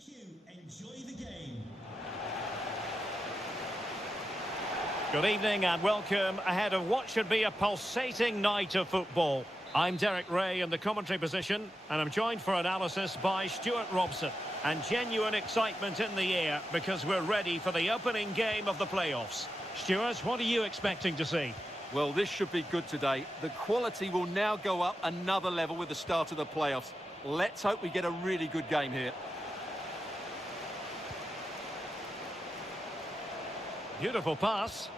Enjoy the game. Good evening and welcome ahead of what should be a pulsating night of football. I'm Derek Ray in the commentary position and I'm joined for analysis by Stuart Robson. And genuine excitement in the air because we're ready for the opening game of the playoffs. Stuart, what are you expecting to see? Well, this should be good today. The quality will now go up another level with the start of the playoffs. Let's hope we get a really good game here. Beautiful pass.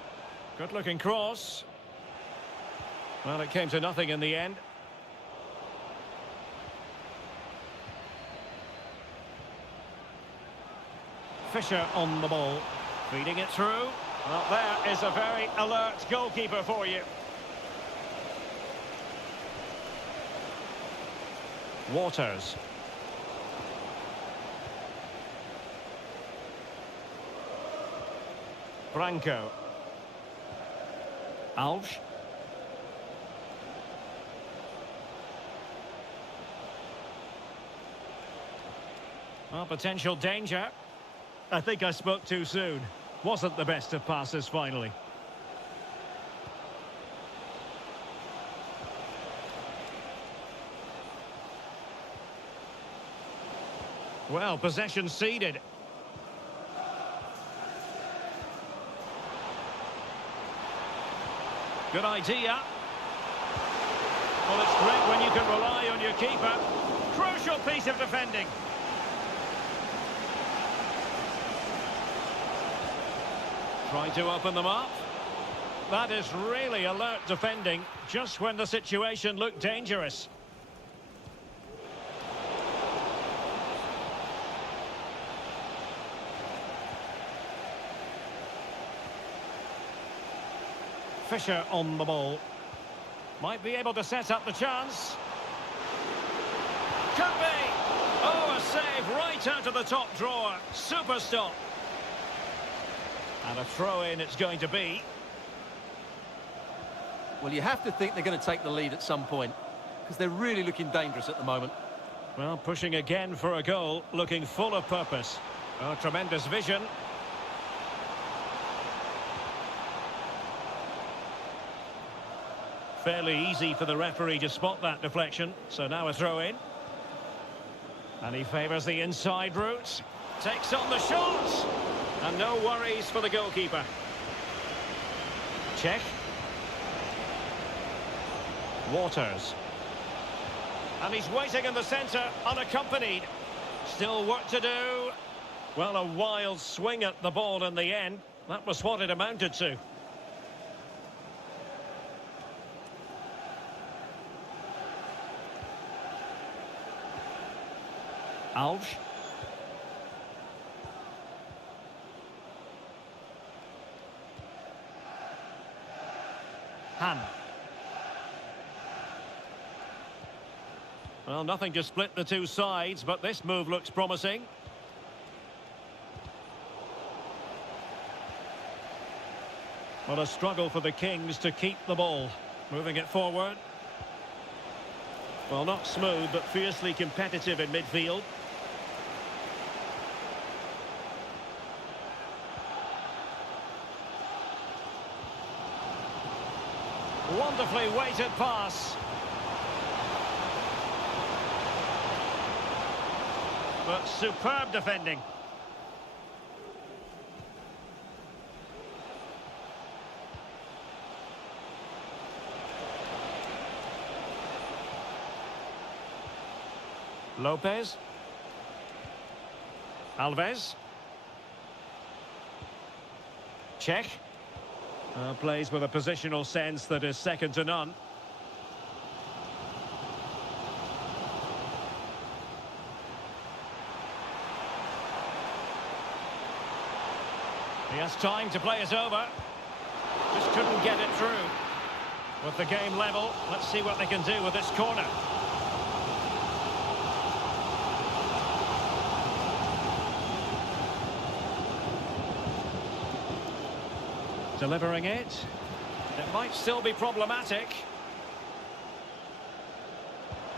Good-looking cross. Well, it came to nothing in the end. Fisher on the ball. Feeding it through. Well, there is a very alert goalkeeper for you. Waters. Branco. Alves. Well, potential danger. I think I spoke too soon. Wasn't the best of passes finally. Well, possession ceded. Good idea. Well, it's great when you can rely on your keeper. Crucial piece of defending. Trying to open them up. That is really alert defending, just when the situation looked dangerous. Fisher on the ball. Might be able to set up the chance. Could be! Oh, a save right out of the top drawer. Super stop. And a throw-in it's going to be. Well, you have to think they're going to take the lead at some point, because they're really looking dangerous at the moment. Well, pushing again for a goal, looking full of purpose. Oh, tremendous vision. Fairly easy for the referee to spot that deflection. So now a throw-in. And he favours the inside route. Takes on the shot. And no worries for the goalkeeper. Check. Waters. And he's waiting in the centre, unaccompanied. Still work to do. Well, a wild swing at the ball in the end. That was what it amounted to. Alves. Han. Well, nothing to split the two sides, but this move looks promising. What a struggle for the Kings to keep the ball. Moving it forward. Well, not smooth, but fiercely competitive in midfield. Wonderfully weighted pass. But superb defending. Lopez. Alves. Check. Plays with a positional sense that is second to none. He has time to play it over. Just couldn't get it through. With the game level, let's see what they can do with this corner. Delivering it. It might still be problematic.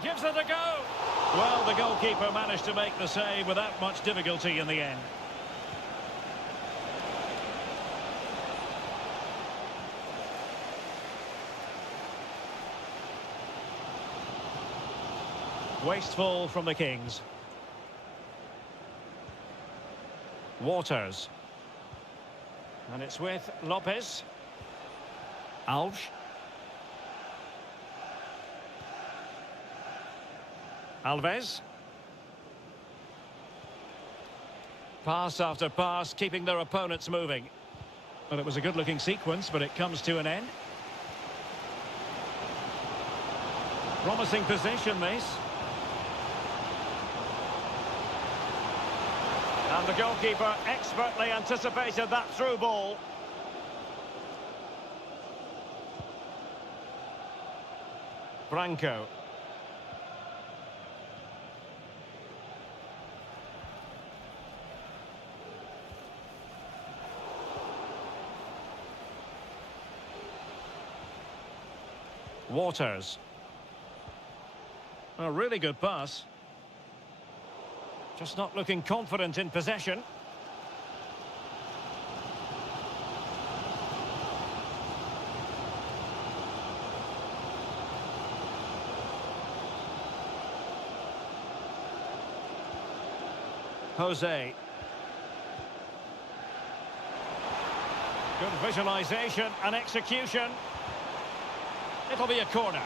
Gives it a go. Well, the goalkeeper managed to make the save without much difficulty in the end. Wasteful from the Kings. Waters. And it's with Lopez. Alves. Alves. Pass after pass, keeping their opponents moving. Well, it was a good-looking sequence, but it comes to an end. Promising position, this. And the goalkeeper expertly anticipated that through ball. Branco. Waters. A really good pass. Just not looking confident in possession. Jose. Good visualization and execution. It'll be a corner.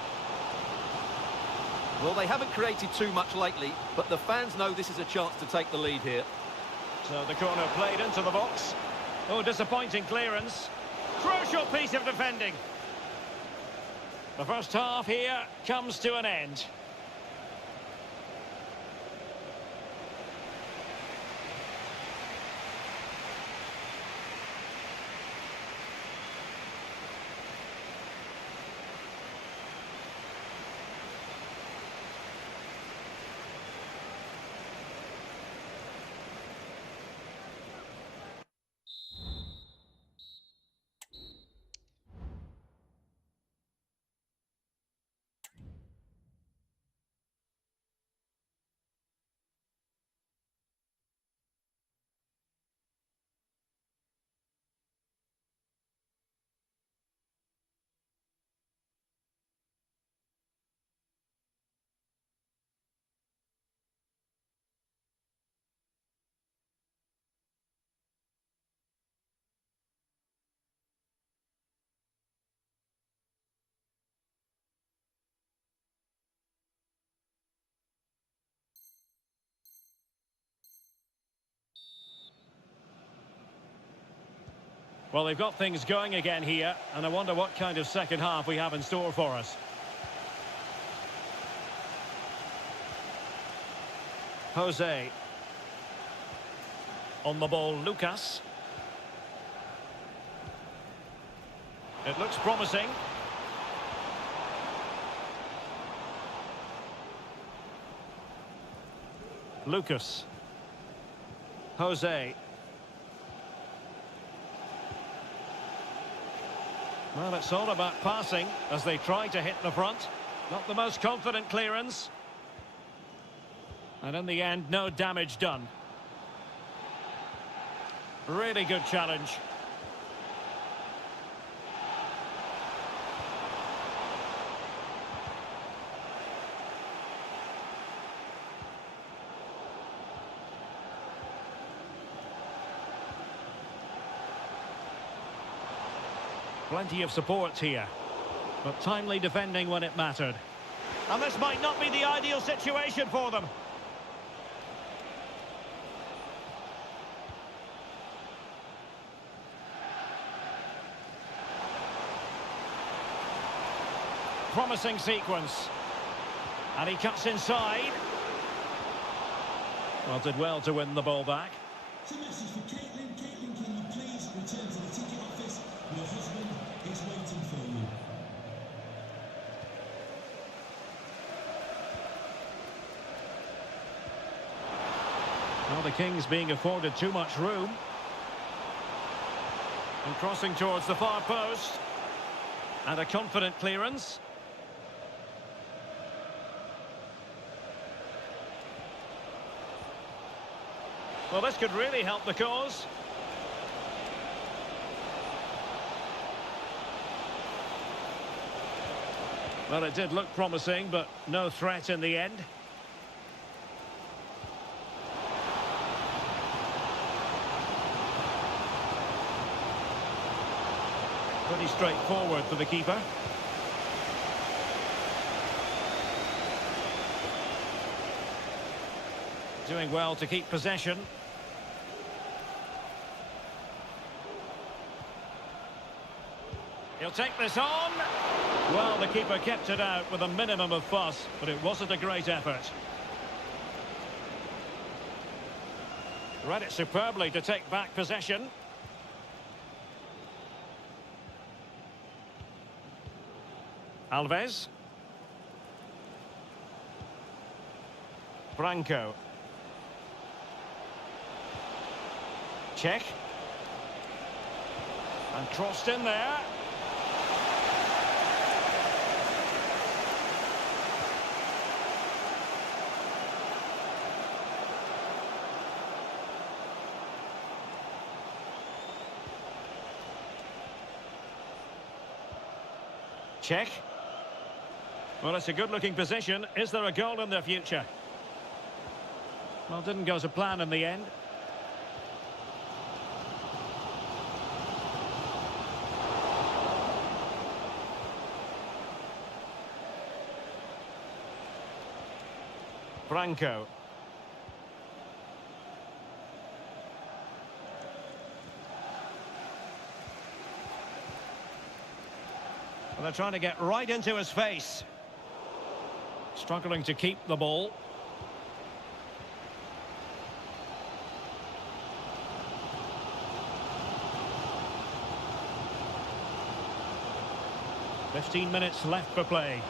Well, they haven't created too much lately, but the fans know this is a chance to take the lead here. So the corner played into the box. Oh, disappointing clearance. Crucial piece of defending. The first half here comes to an end. Well, they've got things going again here, and I wonder what kind of second half we have in store for us. Jose. On the ball, Lucas. It looks promising. Lucas. Jose. Well, it's all about passing as they try to hit the front. Not the most confident clearance. And in the end, no damage done. Really good challenge. Plenty of support here, but timely defending when it mattered. And this might not be the ideal situation for them. Promising sequence. And he cuts inside. Well, did well to win the ball back. It's a message for Caitlin. Caitlin, can you please return to the ticket office? Your husband is waiting for you. Well, the Kings being afforded too much room. And crossing towards the far post. And a confident clearance. Well, this could really help the cause. Well, it did look promising, but no threat in the end. Pretty straightforward for the keeper. Doing well to keep possession. He'll take this on. Well, the keeper kept it out with a minimum of fuss, but it wasn't a great effort. Read it superbly to take back possession. Alves. Branco. Check. And crossed in there. Check. Well, it's a good-looking position. Is there a goal in the future? Well, didn't go to plan in the end. Branco. Well, they're trying to get right into his face. Struggling to keep the ball. "15 minutes left for play.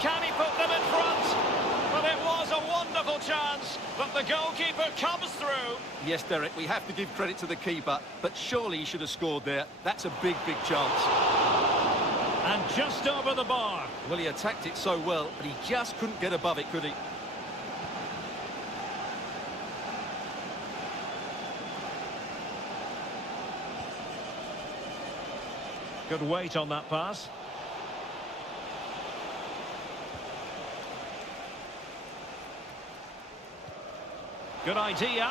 Can he put them in front? Well, it was a wonderful chance, but the goalkeeper comes through. Yes, Derek, we have to give credit to the keeper, but surely he should have scored there. That's a big, big chance. And just over the bar. Well, he attacked it so well, but he just couldn't get above it, could he? Good weight on that pass. Good idea.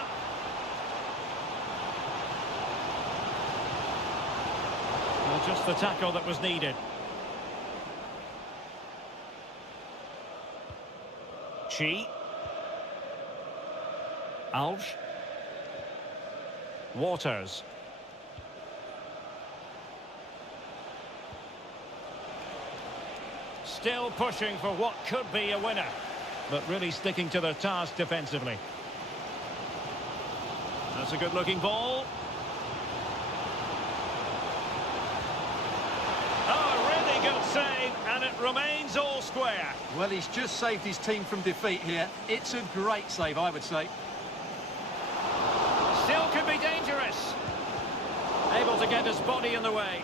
Well, just the tackle that was needed. Chi. Alves. Waters. Still pushing for what could be a winner, but really sticking to their task defensively. That's a good-looking ball. Oh, a really good save, and it remains all square. Well, he's just saved his team from defeat here. It's a great save, I would say. Still could be dangerous. Able to get his body in the way.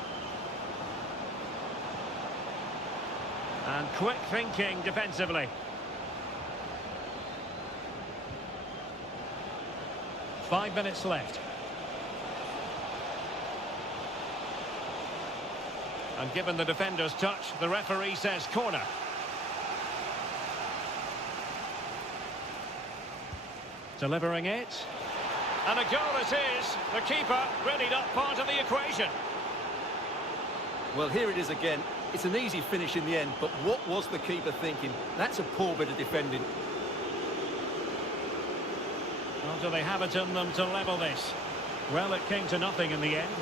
And quick thinking defensively. Five minutes left. And given the defender's touch, the referee says corner. Delivering it. And a goal it is. The keeper really not part of the equation. Well, here it is again. It's an easy finish in the end, but what was the keeper thinking? That's a poor bit of defending. Well, do they have it in them to level this? Well, it came to nothing in the end.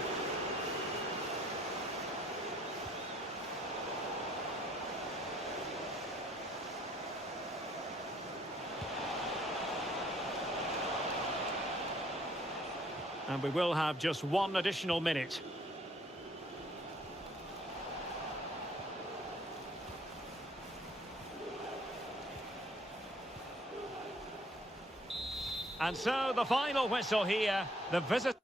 And we will have just one additional minute. And so the final whistle here, the visit.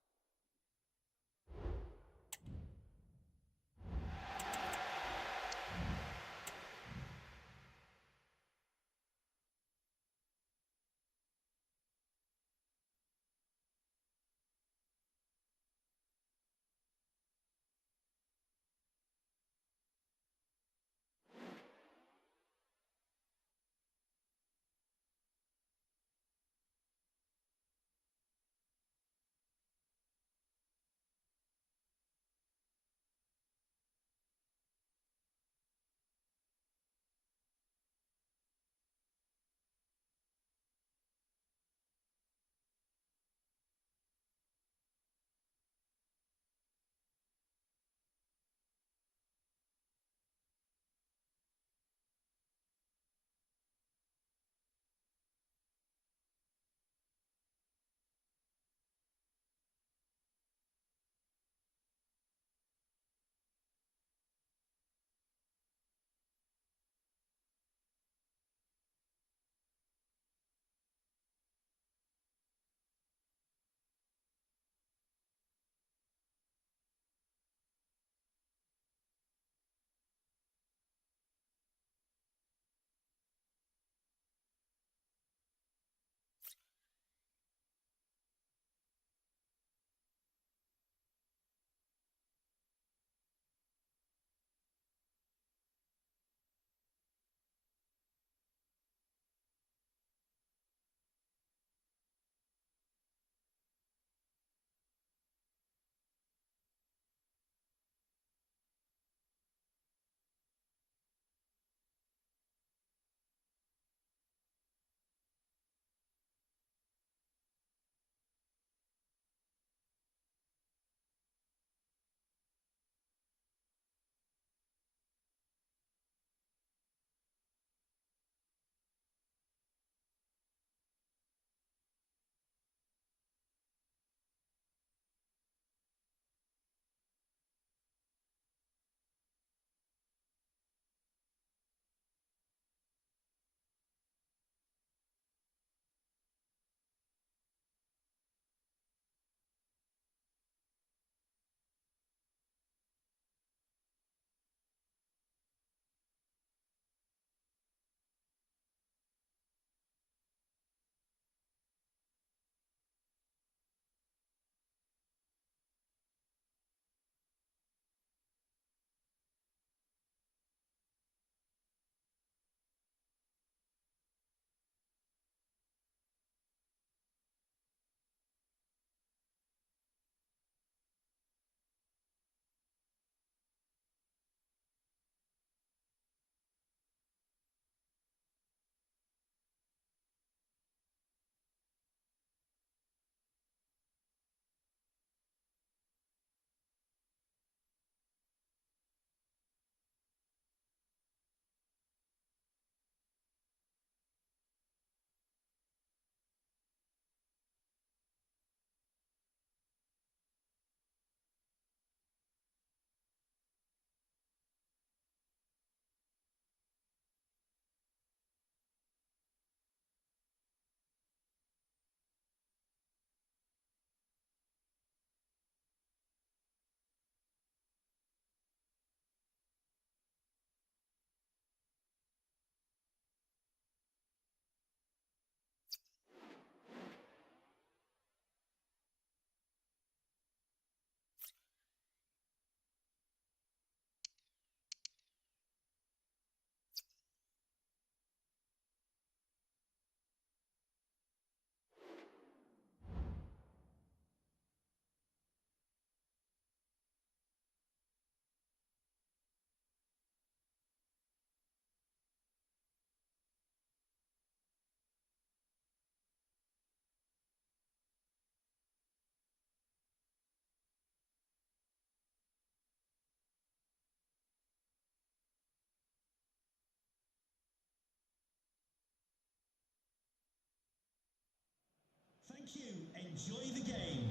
Enjoy the game.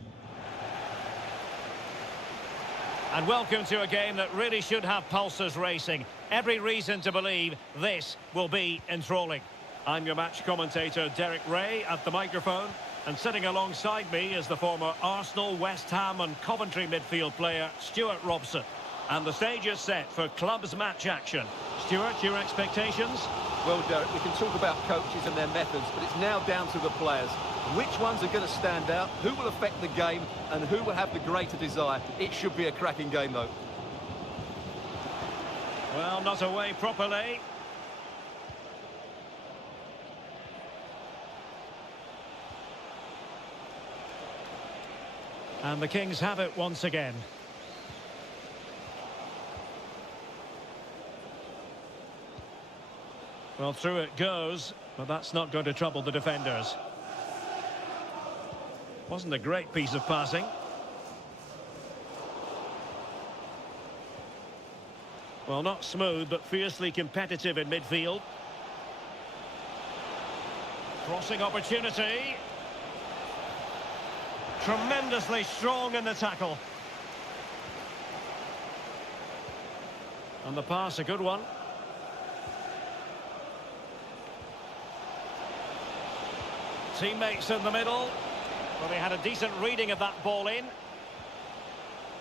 And welcome to a game that really should have pulses racing. Every reason to believe this will be enthralling. I'm your match commentator, Derek Ray, at the microphone. And sitting alongside me is the former Arsenal, West Ham and Coventry midfield player, Stuart Robson. And the stage is set for clubs match action. Stuart, your expectations? Well, Derek, we can talk about coaches and their methods, but it's now down to the players. Which ones are going to stand out, who will affect the game, and who will have the greater desire? It should be a cracking game, though. Well, not away properly. And the Kings have it once again. Well, through it goes, but that's not going to trouble the defenders. Wasn't a great piece of passing. Well, not smooth, but fiercely competitive in midfield. Crossing opportunity. Tremendously strong in the tackle. And the pass, a good one. Teammates in the middle. Well, they had a decent reading of that ball in.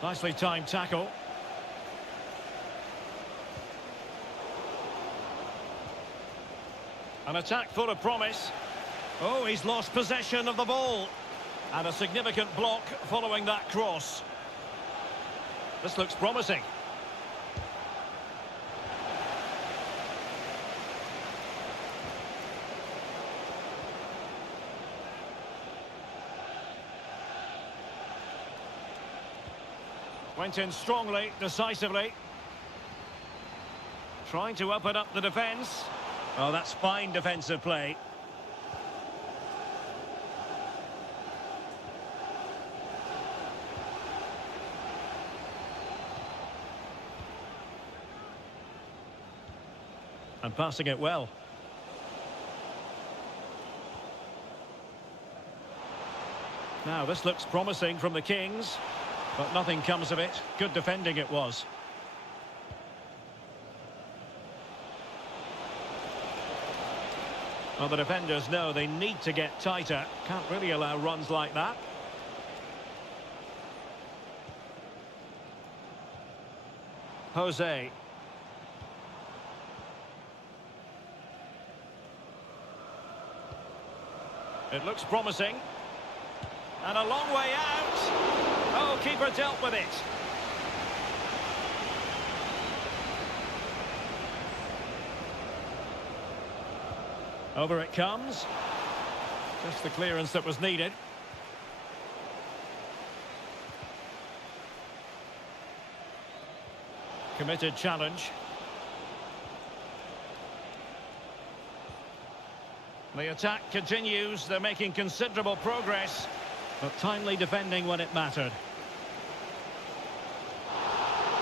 Nicely timed tackle. An attack full of promise. Oh, he's lost possession of the ball. And a significant block following that cross. This looks promising. Went in strongly, decisively. Trying to open up the defence. Oh, that's fine defensive play. And passing it well. Now, this looks promising from the Kings, but nothing comes of it. Good defending it was. Well, the defenders know they need to get tighter. Can't really allow runs like that. Jose. It looks promising. And a long way out. Oh, keeper dealt with it. Over it comes. Just the clearance that was needed. Committed challenge. The attack continues. They're making considerable progress, but timely defending when it mattered.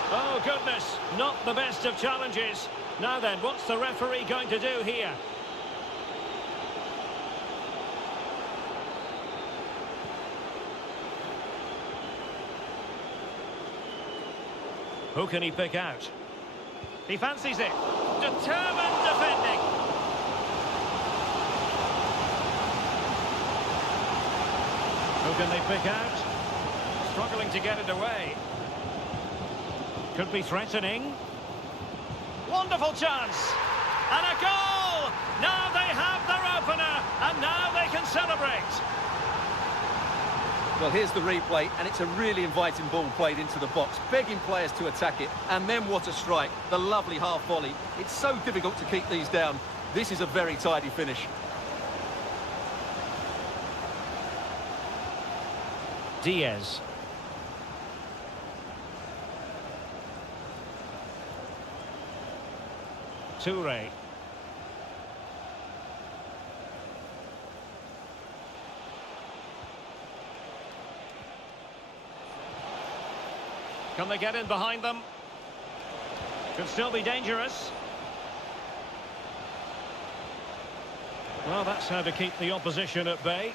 Oh, goodness. Not the best of challenges. Now then, what's the referee going to do here? Who can he pick out? He fancies it. Determined defending. Who can they pick out? Struggling to get it away. Could be threatening. Wonderful chance. And a goal! Now they have their opener, and now they can celebrate. Well, here's the replay, and it's a really inviting ball played into the box, begging players to attack it, and then what a strike, the lovely half volley. It's so difficult to keep these down. This is a very tidy finish. Diaz. Toure. Can they get in behind them? Could still be dangerous. Well, that's how to keep the opposition at bay.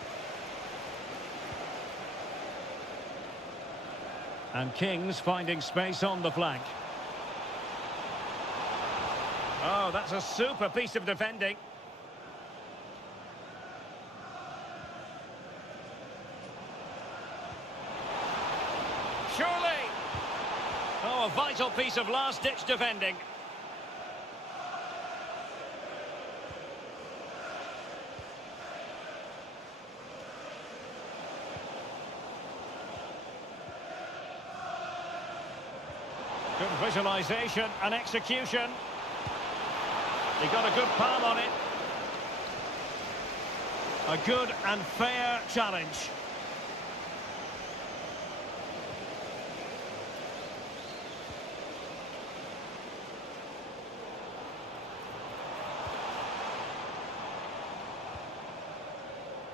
And Kings finding space on the flank. Oh, that's a super piece of defending. Surely. Oh, a vital piece of last-ditch defending. Good visualisation and execution. He got a good palm on it. A good and fair challenge.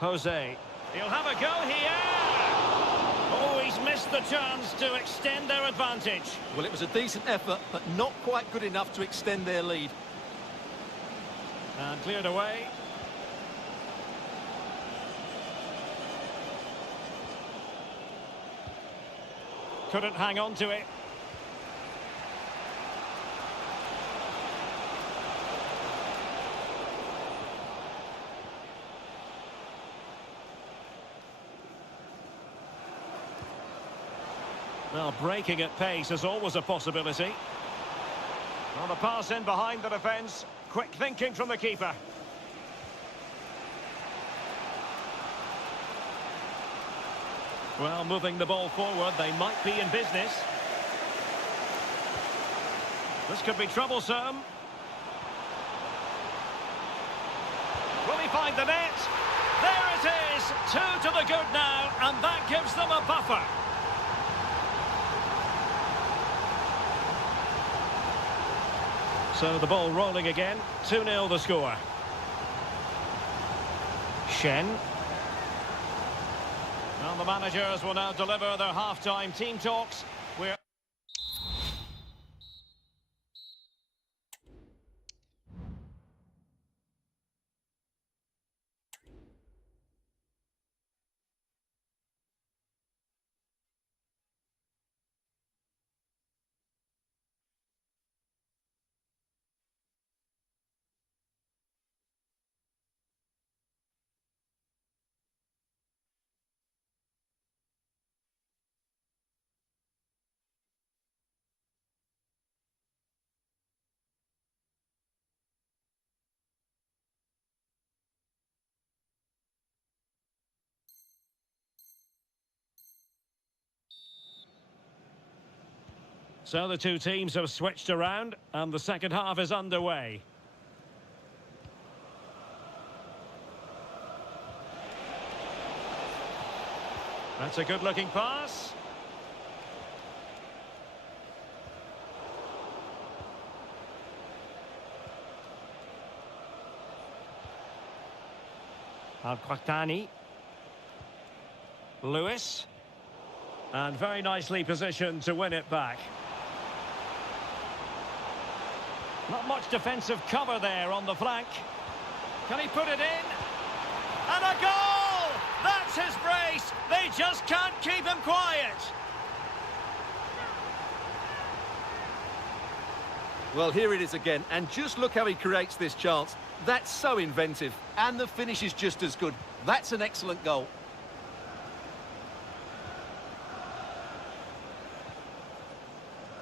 Jose. He'll have a go here. Oh, he's missed the chance to extend their advantage. Well, it was a decent effort, but not quite good enough to extend their lead. And cleared away. Couldn't hang on to it. Well, breaking at pace is always a possibility. On the pass in behind the defence. Quick thinking from the keeper. Well, moving the ball forward, they might be in business. This could be troublesome. Will he find the net? There it is! 2 to the good now, and that gives them a buffer. So the ball rolling again. 2-0 the score. Shen. Well, the managers will now deliver their half-time team talks. We're So the two teams have switched around and the second half is underway. That's a good-looking pass. Al-Qahtani. Lewis. And very nicely positioned to win it back. Not much defensive cover there on the flank. Can he put it in? And a goal! That's his brace! They just can't keep him quiet. Well, here it is again, and just look how he creates this chance. That's so inventive, and the finish is just as good. That's an excellent goal.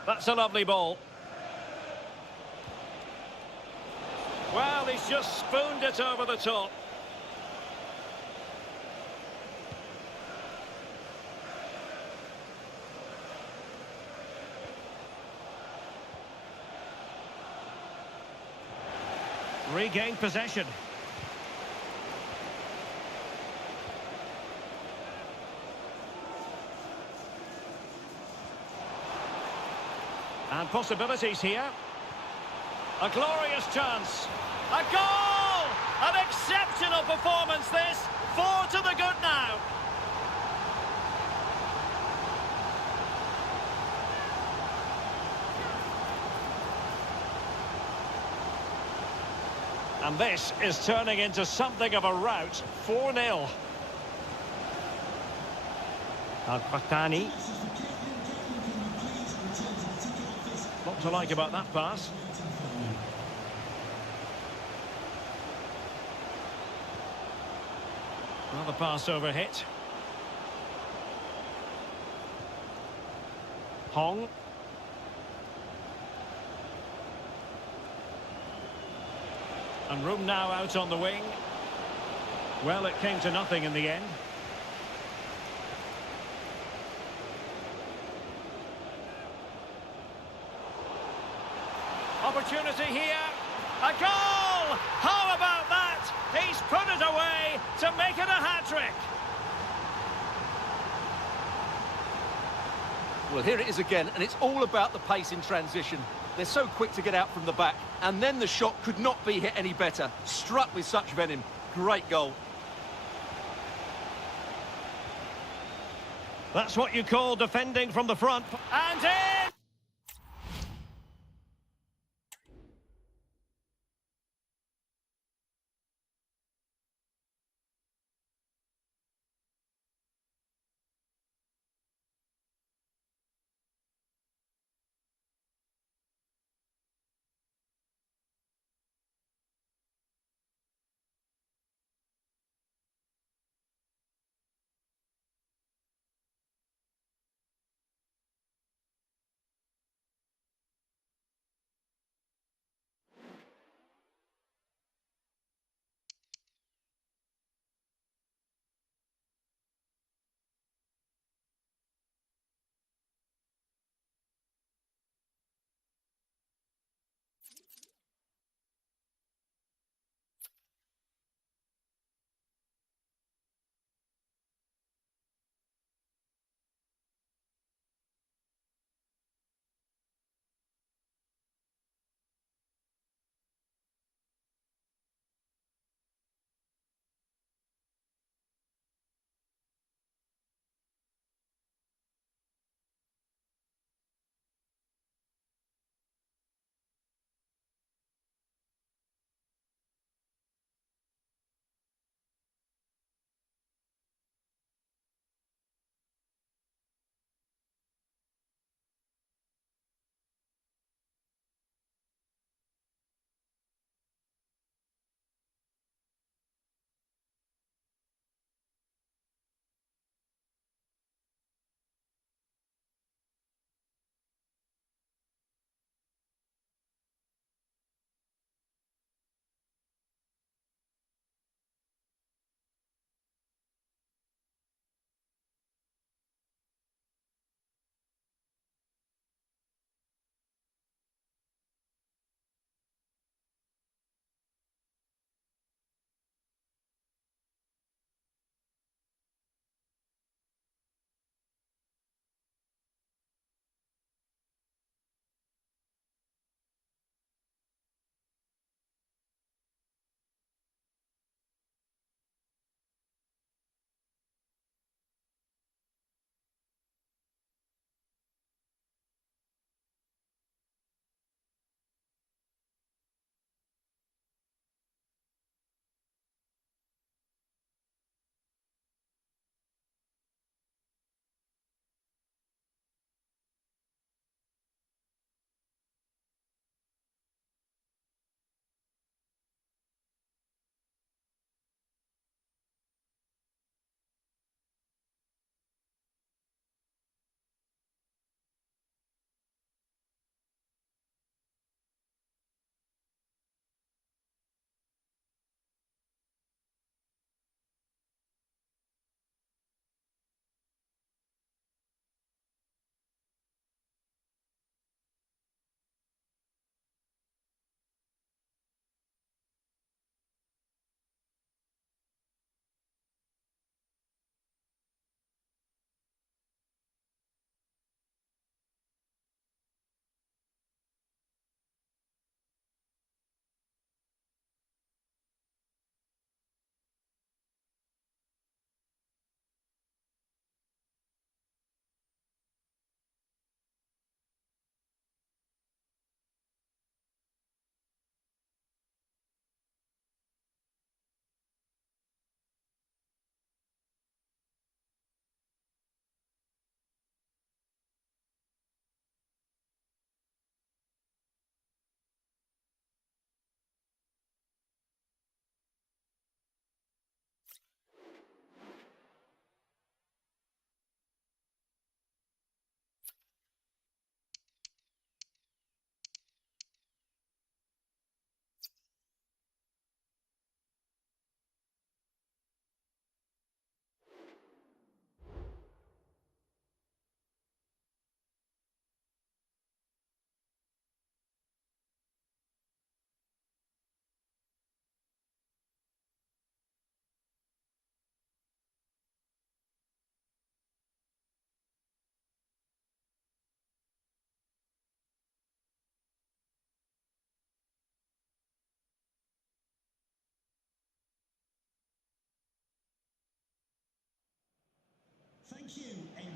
That's a lovely ball. Well, he's just spooned it over the top. Regained possession. And possibilities here. A glorious chance. A goal! An exceptional performance this. 4 to the good now. And this is turning into something of a rout. 4-0. Al-Qahtani. to like about that pass? Well, the pass over hit. Hong. And room now out on the wing. Well, it came to nothing in the end. Opportunity here. A goal! How about that? He's put it away to make it a hat-trick. Well, here it is again, and it's all about the pace in transition. They're so quick to get out from the back, and then the shot could not be hit any better. Struck with such venom. Great goal. That's what you call defending from the front. And in!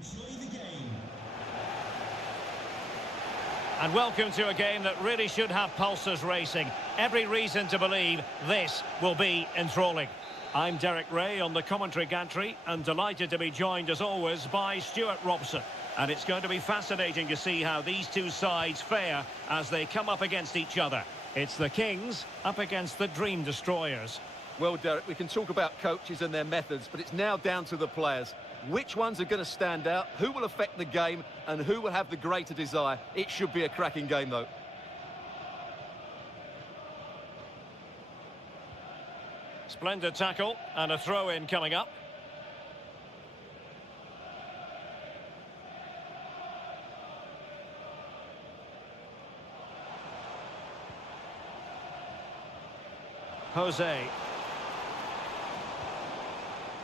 Enjoy the game. And welcome to a game that really should have pulses racing. Every reason to believe this will be enthralling. I'm Derek Ray on the commentary gantry and delighted to be joined as always by Stuart Robson. And it's going to be fascinating to see how these two sides fare as they come up against each other. It's the Kings up against the Dream Destroyers. Well, Derek, we can talk about coaches and their methods, but it's now down to the players. Which ones are going to stand out, who will affect the game, and who will have the greater desire? It should be a cracking game, though. Splendid tackle and a throw-in coming up. Jose.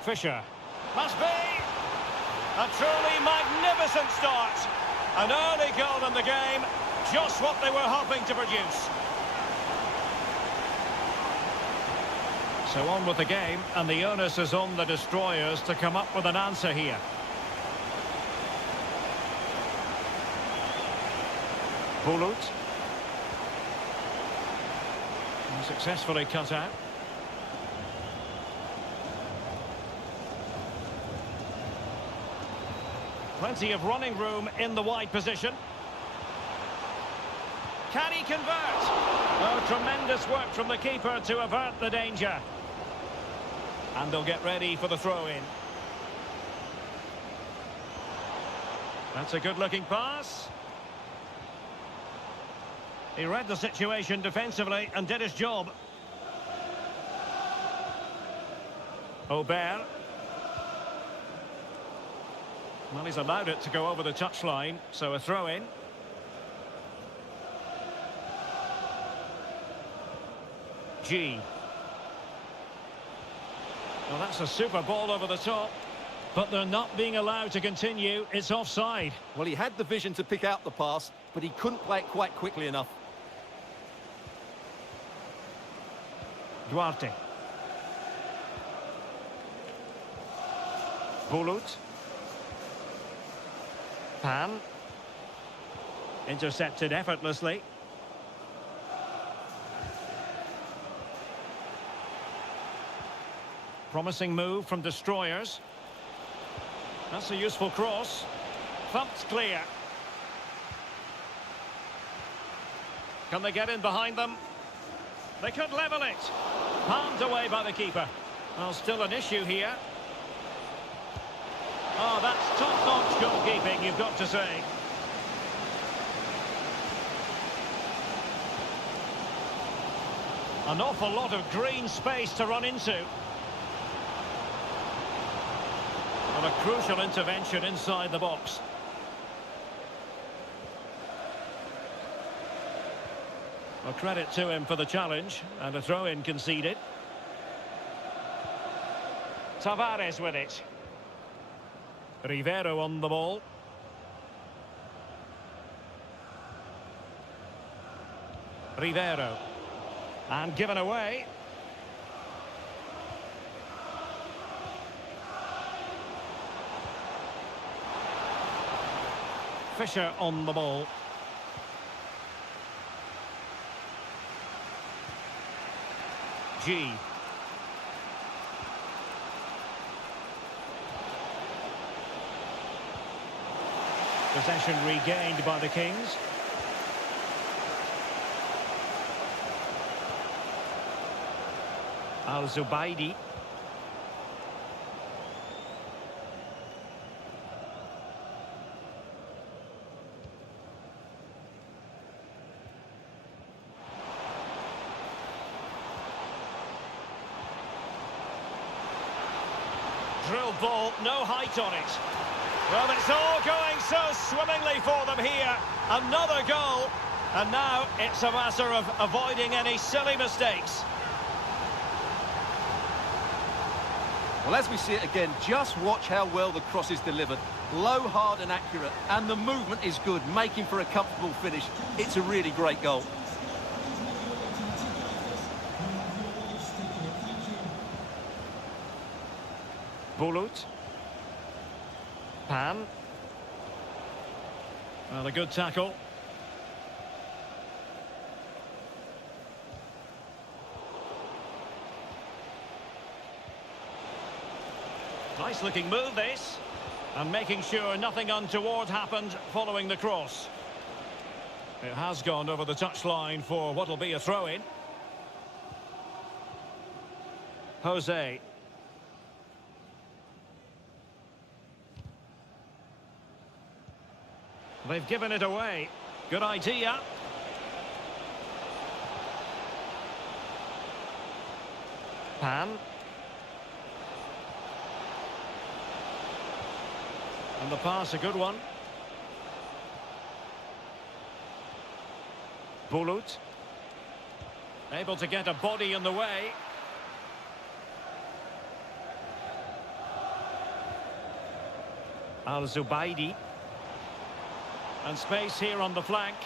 Fisher. Must be! A truly magnificent start. An early goal in the game. Just what they were hoping to produce. So on with the game, and the onus is on the Destroyers to come up with an answer here. Bulut. Successfully cut out. Plenty of running room in the wide position. Can he convert? Oh, tremendous work from the keeper to avert the danger. And they'll get ready for the throw-in. That's a good-looking pass. He read the situation defensively and did his job. Aubert. Well, he's allowed it to go over the touchline, so a throw-in. G. Well, that's a super ball over the top, but they're not being allowed to continue. It's offside. Well, he had the vision to pick out the pass, but he couldn't play it quite quickly enough. Duarte. Bulut. Pan. Intercepted effortlessly. Promising move from Destroyers. That's a useful cross. Thumped clear. Can they get in behind them? They could level it. Palmed away by the keeper. Well, still an issue here. Oh, that's top-notch goalkeeping, you've got to say. An awful lot of green space to run into. Well, a crucial intervention inside the box. Well, credit to him for the challenge, and a throw-in conceded. Tavares with it. Rivero on the ball. Rivero. And given away. Fisher on the ball. G. Possession regained by the Kings. Al-Zubaidi. Drilled ball, no height on it. Well, it's all going so swimmingly for them here. Another goal. And now it's a matter of avoiding any silly mistakes. Well, as we see it again, just watch how well the cross is delivered. Low, hard and accurate. And the movement is good, making for a comfortable finish. It's a really great goal. Bulut. Pan. Well, a good tackle. Nice looking move this. And making sure nothing untoward happened following the cross. It has gone over the touchline for what will be a throw-in. Jose. They've given it away. Good idea. Pan. And the pass, a good one. Bulut. Able to get a body in the way. Al-Zubaidi. And space here on the flank.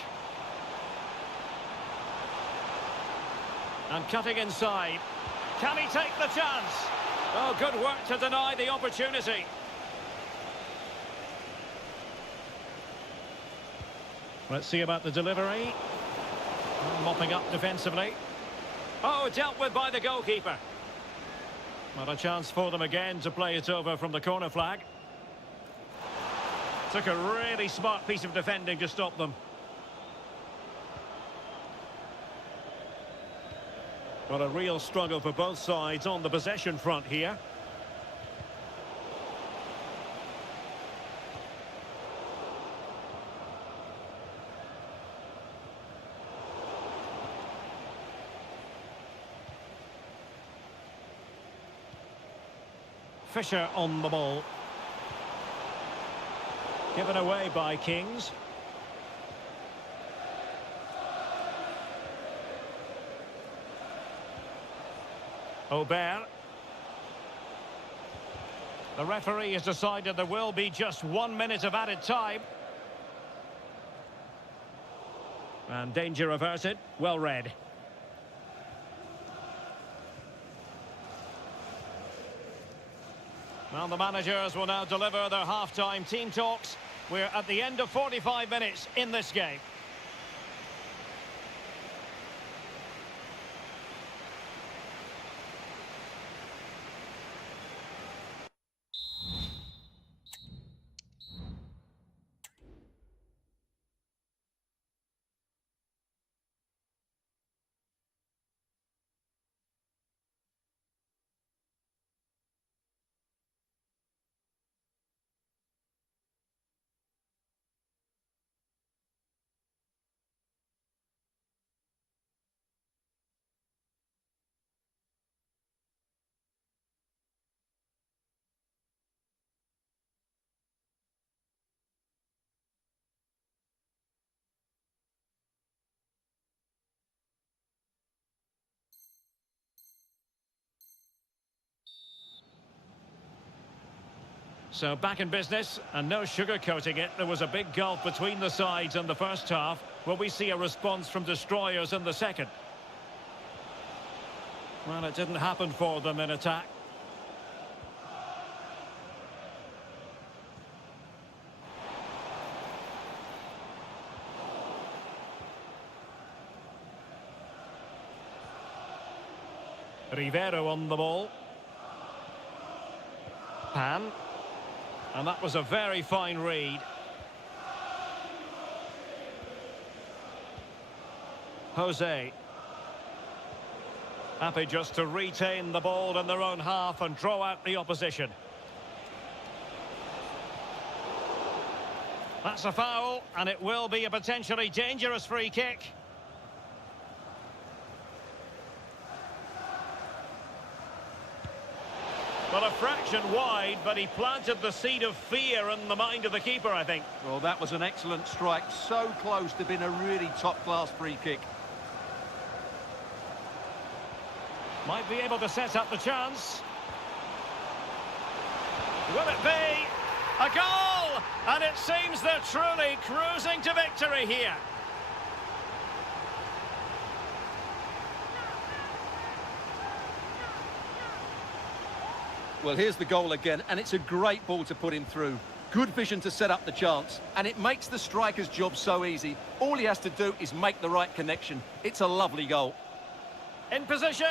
And cutting inside. Can he take the chance? Oh, good work to deny the opportunity. Let's see about the delivery. Mopping up defensively. Oh, dealt with by the goalkeeper. Not a chance for them again to play it over from the corner flag. Took a really smart piece of defending to stop them. Well, a real struggle for both sides on the possession front here. Fisher on the ball. Given away by Kings. Aubert. The referee has decided there will be just 1 minute of added time. And danger averted. Well read. Well, the managers will now deliver their half-time team talks. We're at the end of 45 minutes in this game. So back in business, and no sugarcoating it. There was a big gulf between the sides in the first half. Will we see a response from destroyers in the second? Well, it didn't happen for them in attack. Rivero on the ball. Pan. And that was a very fine read. Jose. Happy just to retain the ball in their own half and draw out the opposition. That's a foul, and it will be a potentially dangerous free kick. Well, a fraction wide, but he planted the seed of fear in the mind of the keeper, I think. Well, that was an excellent strike. So close to being a really top-class free kick. Might be able to set up the chance. Will it be a goal? And it seems they're truly cruising to victory here. Well, here's the goal again, and it's a great ball to put him through. Good vision to set up the chance, and it makes the striker's job so easy. All he has to do is make the right connection. It's a lovely goal. In position.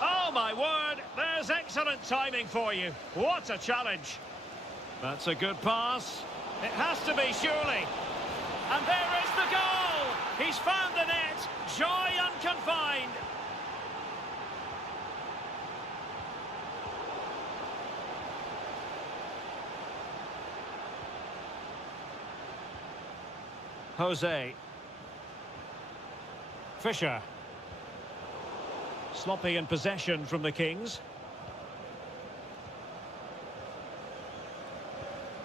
Oh, my word. There's excellent timing for you. What a challenge. That's a good pass. It has to be, surely. And there is the goal. He's found the net. Joy unconfined. Jose. Fisher. Sloppy in possession from the Kings.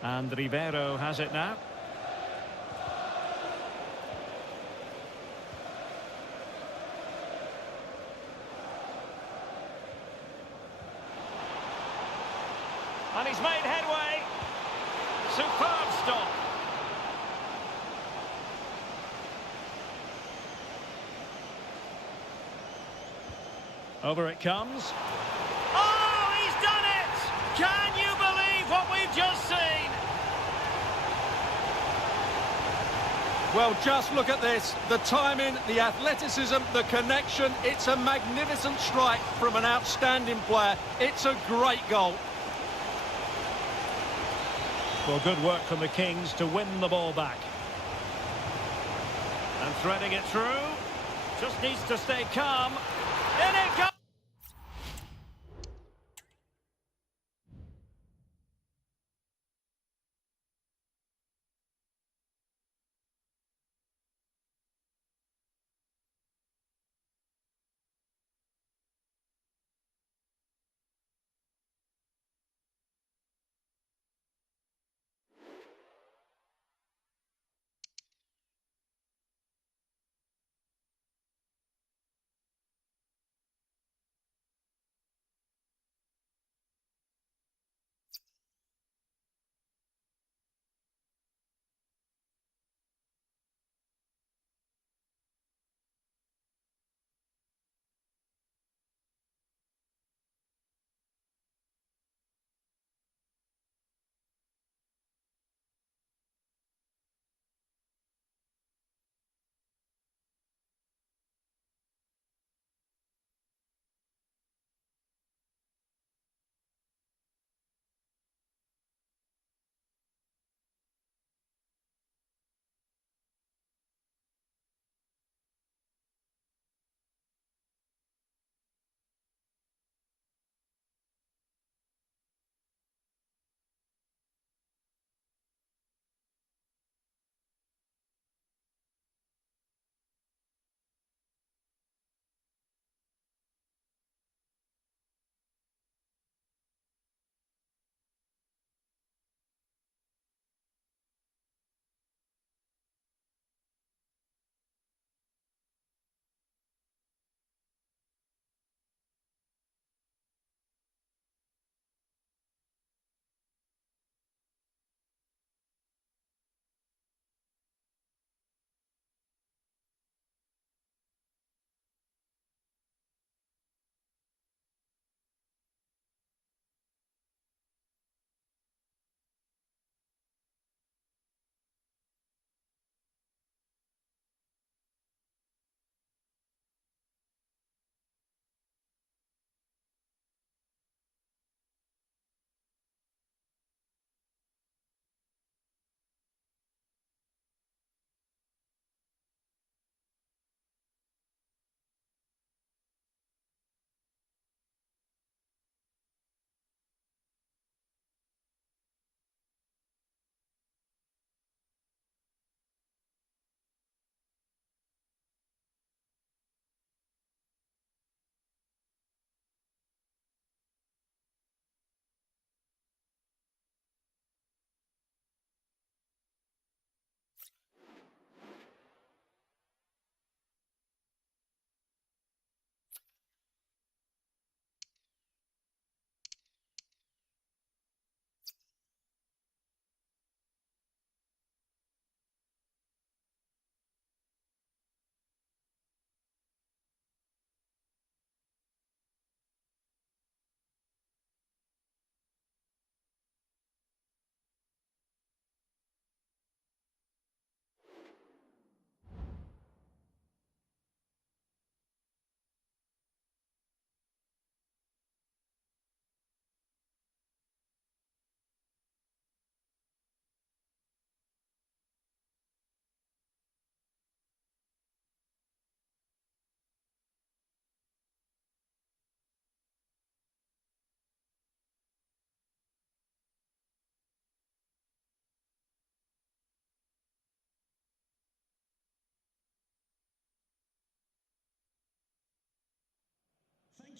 And Ribeiro has it now. And he's made headway. Superb stop. Over it comes. Oh, he's done it! Can you believe what we've just seen? Well, just look at this. The timing, the athleticism, the connection. It's a magnificent strike from an outstanding player. It's a great goal. Well, good work from the Kings to win the ball back. And threading it through. Just needs to stay calm. In it goes!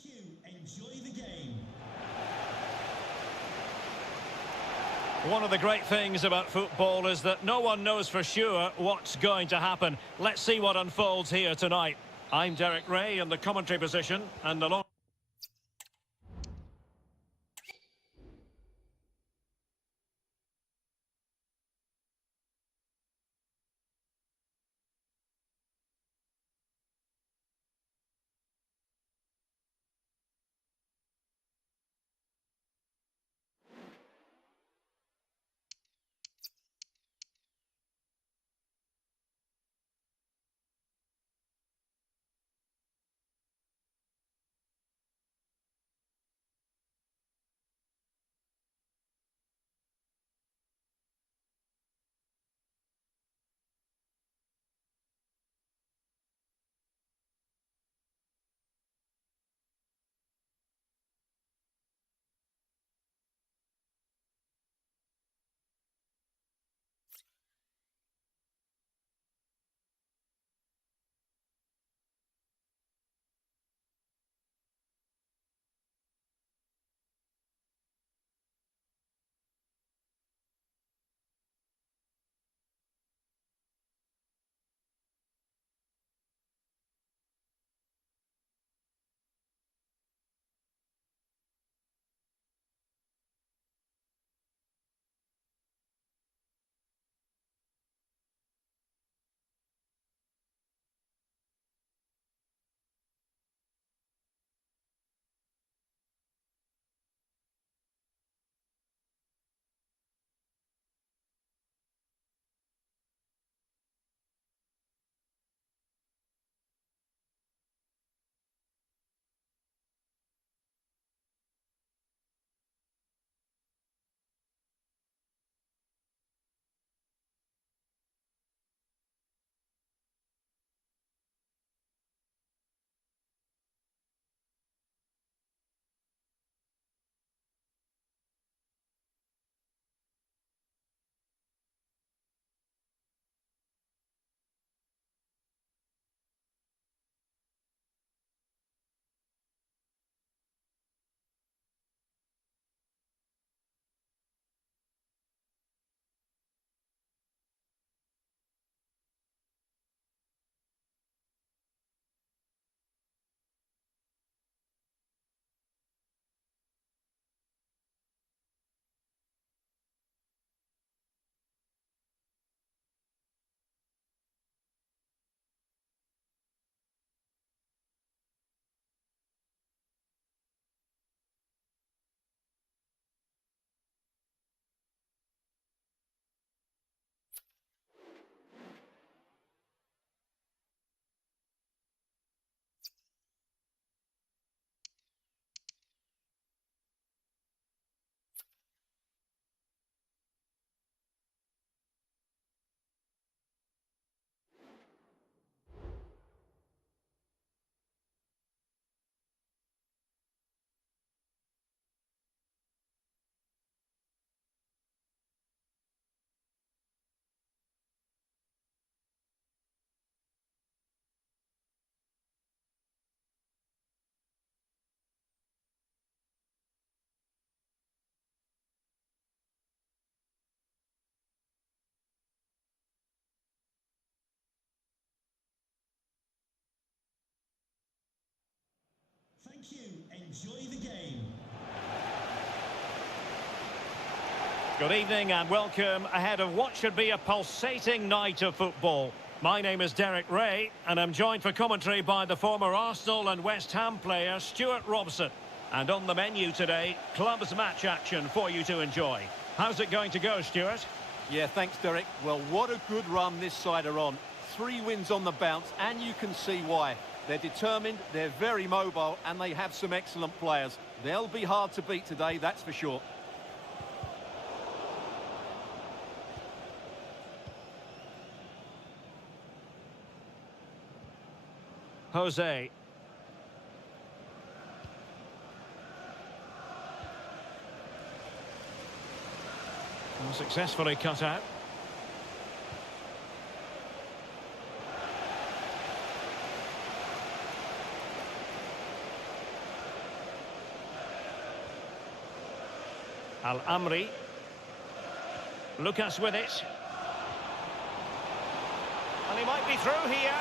Thank you. Enjoy the game. One of the great things about football is that no one knows for sure what's going to happen. Let's see what unfolds here tonight. I'm Derek Ray in the commentary position, and along... Thank you. Enjoy the game. Good evening and welcome ahead of what should be a pulsating night of football. My name is Derek Ray and I'm joined for commentary by the former Arsenal and West Ham player Stuart Robson. And on the menu today, clubs match action for you to enjoy. How's it going to go, Stuart? Yeah, thanks, Derek. Well, what a good run this side are on. 3 wins on the bounce, and you can see why. They're determined, they're very mobile, and they have some excellent players. They'll be hard to beat today, that's for sure. Jose. Well, successfully cut out. Al-Amri. Lucas with it. And he might be through here.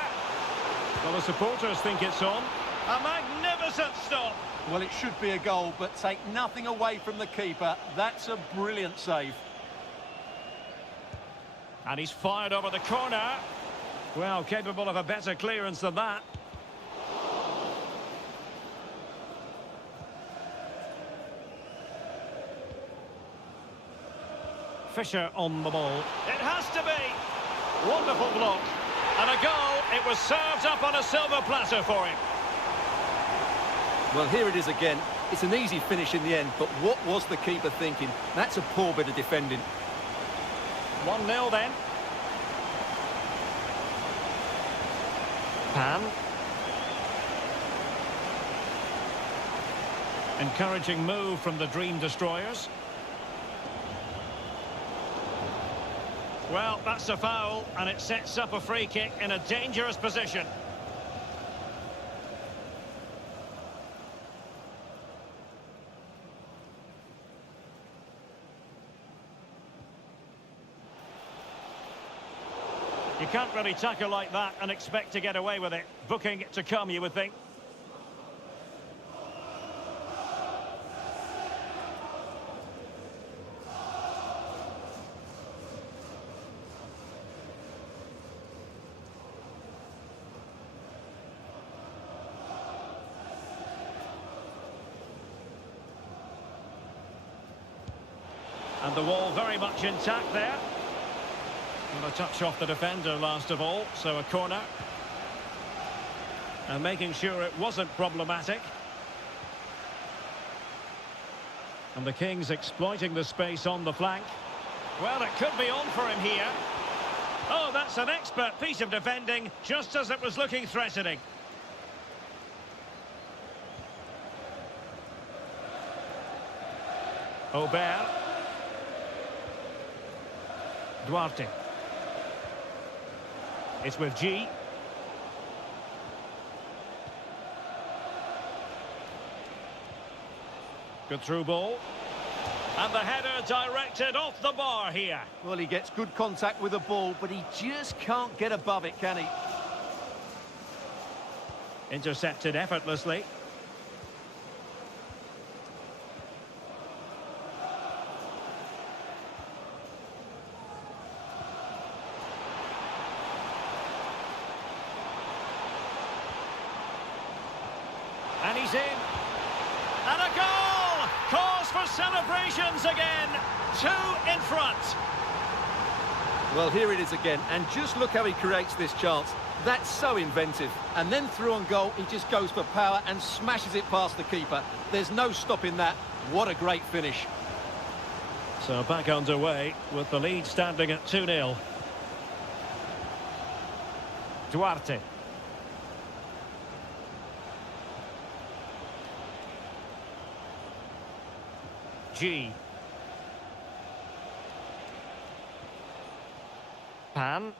Well, the supporters think it's on. A magnificent stop. Well, it should be a goal, but take nothing away from the keeper. That's a brilliant save. And he's fired over the corner. Well, capable of a better clearance than that. Fisher on the ball. It has to be. Wonderful block. And a goal. It was served up on a silver platter for him. Well, here it is again. It's an easy finish in the end, but what was the keeper thinking? That's a poor bit of defending. 1-0 then. Pan. Encouraging move from the Dream Destroyers. Well, that's a foul, and it sets up a free kick in a dangerous position. You can't really tackle like that and expect to get away with it. Booking to come, you would think. And the wall very much intact there. And a touch off the defender last of all, so a corner. And making sure it wasn't problematic. And the Kings exploiting the space on the flank. Well, it could be on for him here. Oh, that's an expert piece of defending, just as it was looking threatening. Aubert. Duarte. It's with G. Good through ball. And the header directed off the bar here. Well, he gets good contact with the ball, but he just can't get above it, can he? Intercepted effortlessly. And he's in. And a goal! Cause for celebrations again. 2 in front. Well, here it is again, and just look how he creates this chance. That's so inventive. And then through on goal, he just goes for power and smashes it past the keeper. There's no stopping that. What a great finish. So back underway with the lead standing at 2-0. Duarte. G. Pan.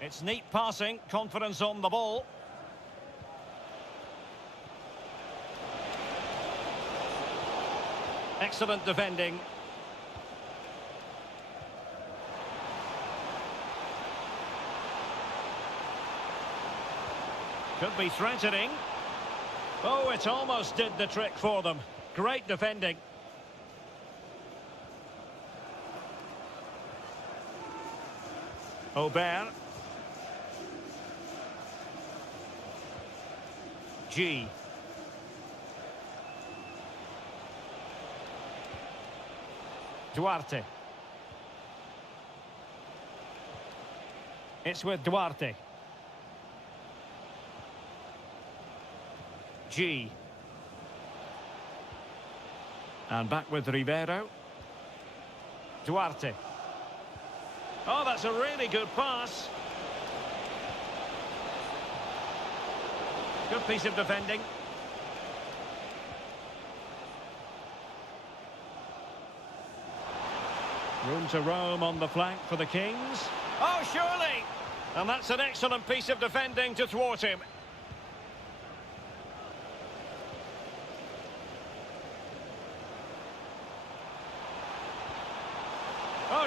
It's neat passing, confidence on the ball. Excellent defending. Could be threatening. Oh, it almost did the trick for them. Great defending. Aubert. G. Duarte. It's with Duarte. G. And back with Ribeiro. Duarte. Oh, that's a really good pass. Good piece of defending. Room to roam on the flank for the Kings. Oh, surely! And that's an excellent piece of defending to thwart him.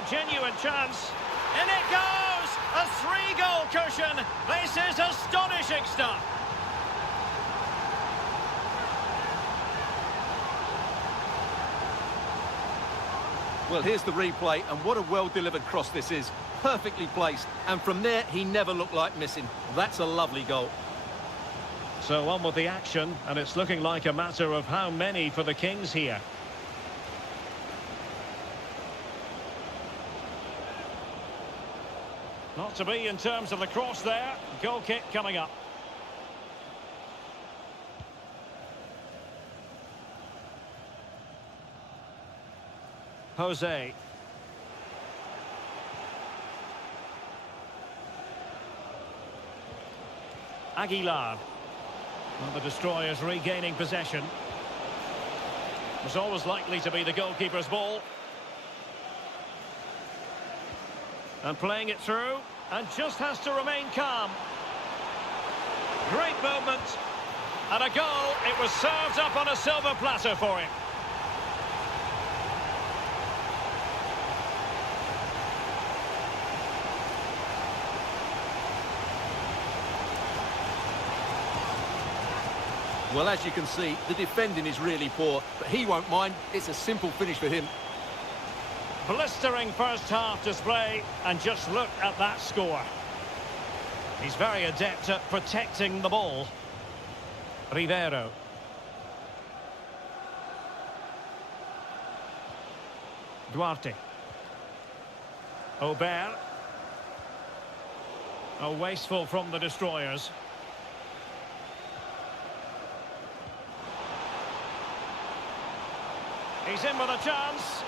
genuine chance. In it goes! A 3-goal cushion. This is astonishing stuff. Well, here's the replay, and what a well-delivered cross this is. Perfectly placed, and from there, he never looked like missing. That's a lovely goal. So on with the action, and it's looking like a matter of how many for the Kings here. Not to be in terms of the cross there. Goal kick coming up. Jose. Aguilar. Well, the destroyers regaining possession. It was always likely to be the goalkeeper's ball. And playing it through, and just has to remain calm. Great movement. And a goal. It was served up on a silver platter for him. Well, as you can see, the defending is really poor, but he won't mind. It's a simple finish for him. Blistering first half display, and just look at that score. He's very adept at protecting the ball. Rivero. Duarte. Aubert. Oh, wasteful from the destroyers. He's in with a chance.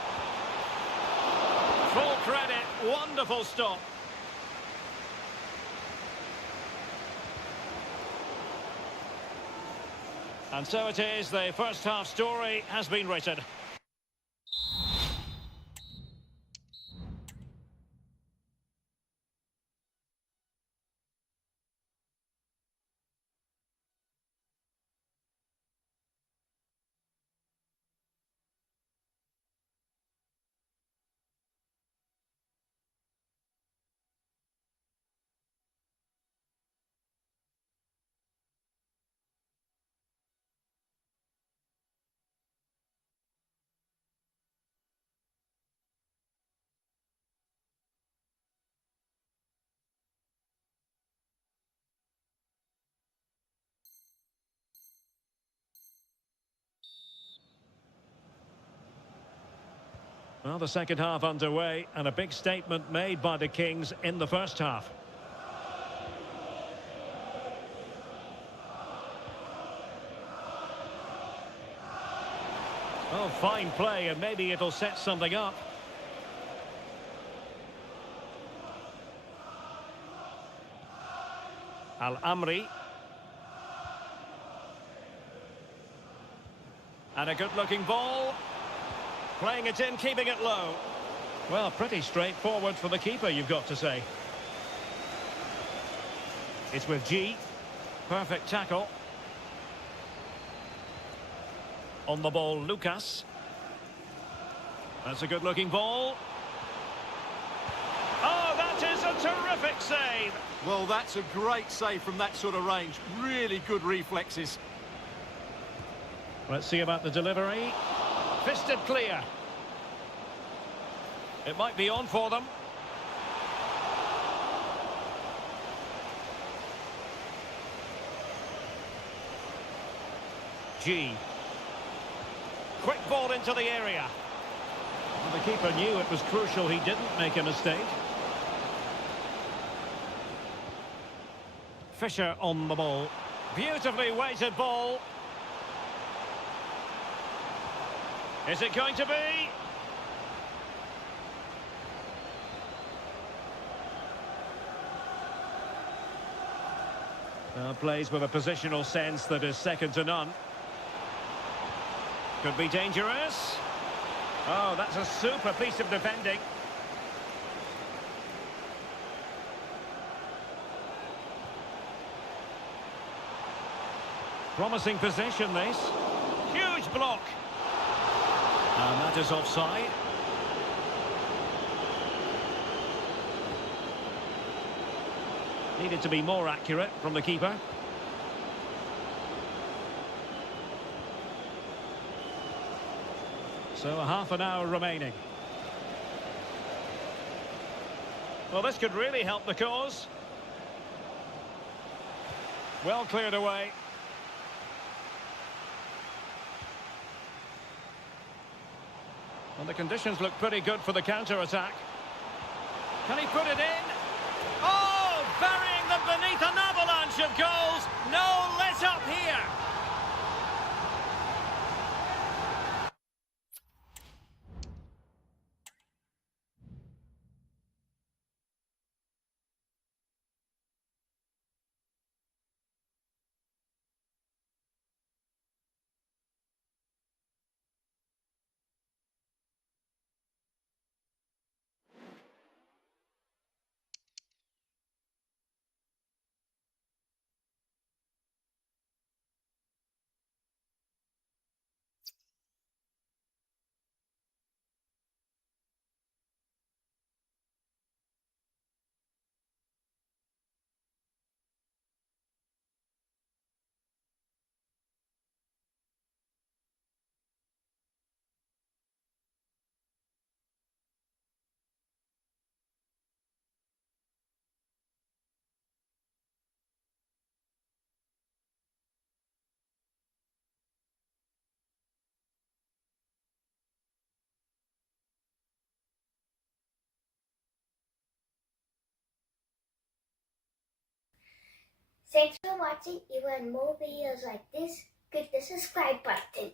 Full credit, wonderful stop. And so it is, the first half story has been written. Well, the second half underway, and a big statement made by the Kings in the first half. Oh, fine play, and maybe it'll set something up. Al-Amri. And a good-looking ball. Playing it in, keeping it low. Well, pretty straightforward for the keeper, you've got to say. It's with G. Perfect tackle. On the ball, Lucas. That's a good-looking ball. Oh, that is a terrific save. Well, that's a great save from that sort of range. Really good reflexes. Let's see about the delivery. Fisted clear. It might be on for them. G. Quick ball into the area. Well, the keeper knew it was crucial he didn't make a mistake. Fisher on the ball. Beautifully weighted ball. Is it going to be? Plays with a positional sense that is second to none. Could be dangerous. Oh, that's a super piece of defending. Promising possession, this. Huge block. And that is offside. Needed to be more accurate from the keeper. So a half an hour remaining. Well, this could really help the cause. Well cleared away. And the conditions look pretty good for the counter-attack. Can he put it in? Oh, burying them beneath an avalanche of goals. No let up here. Thanks for watching. If you want more videos like this, click the subscribe button.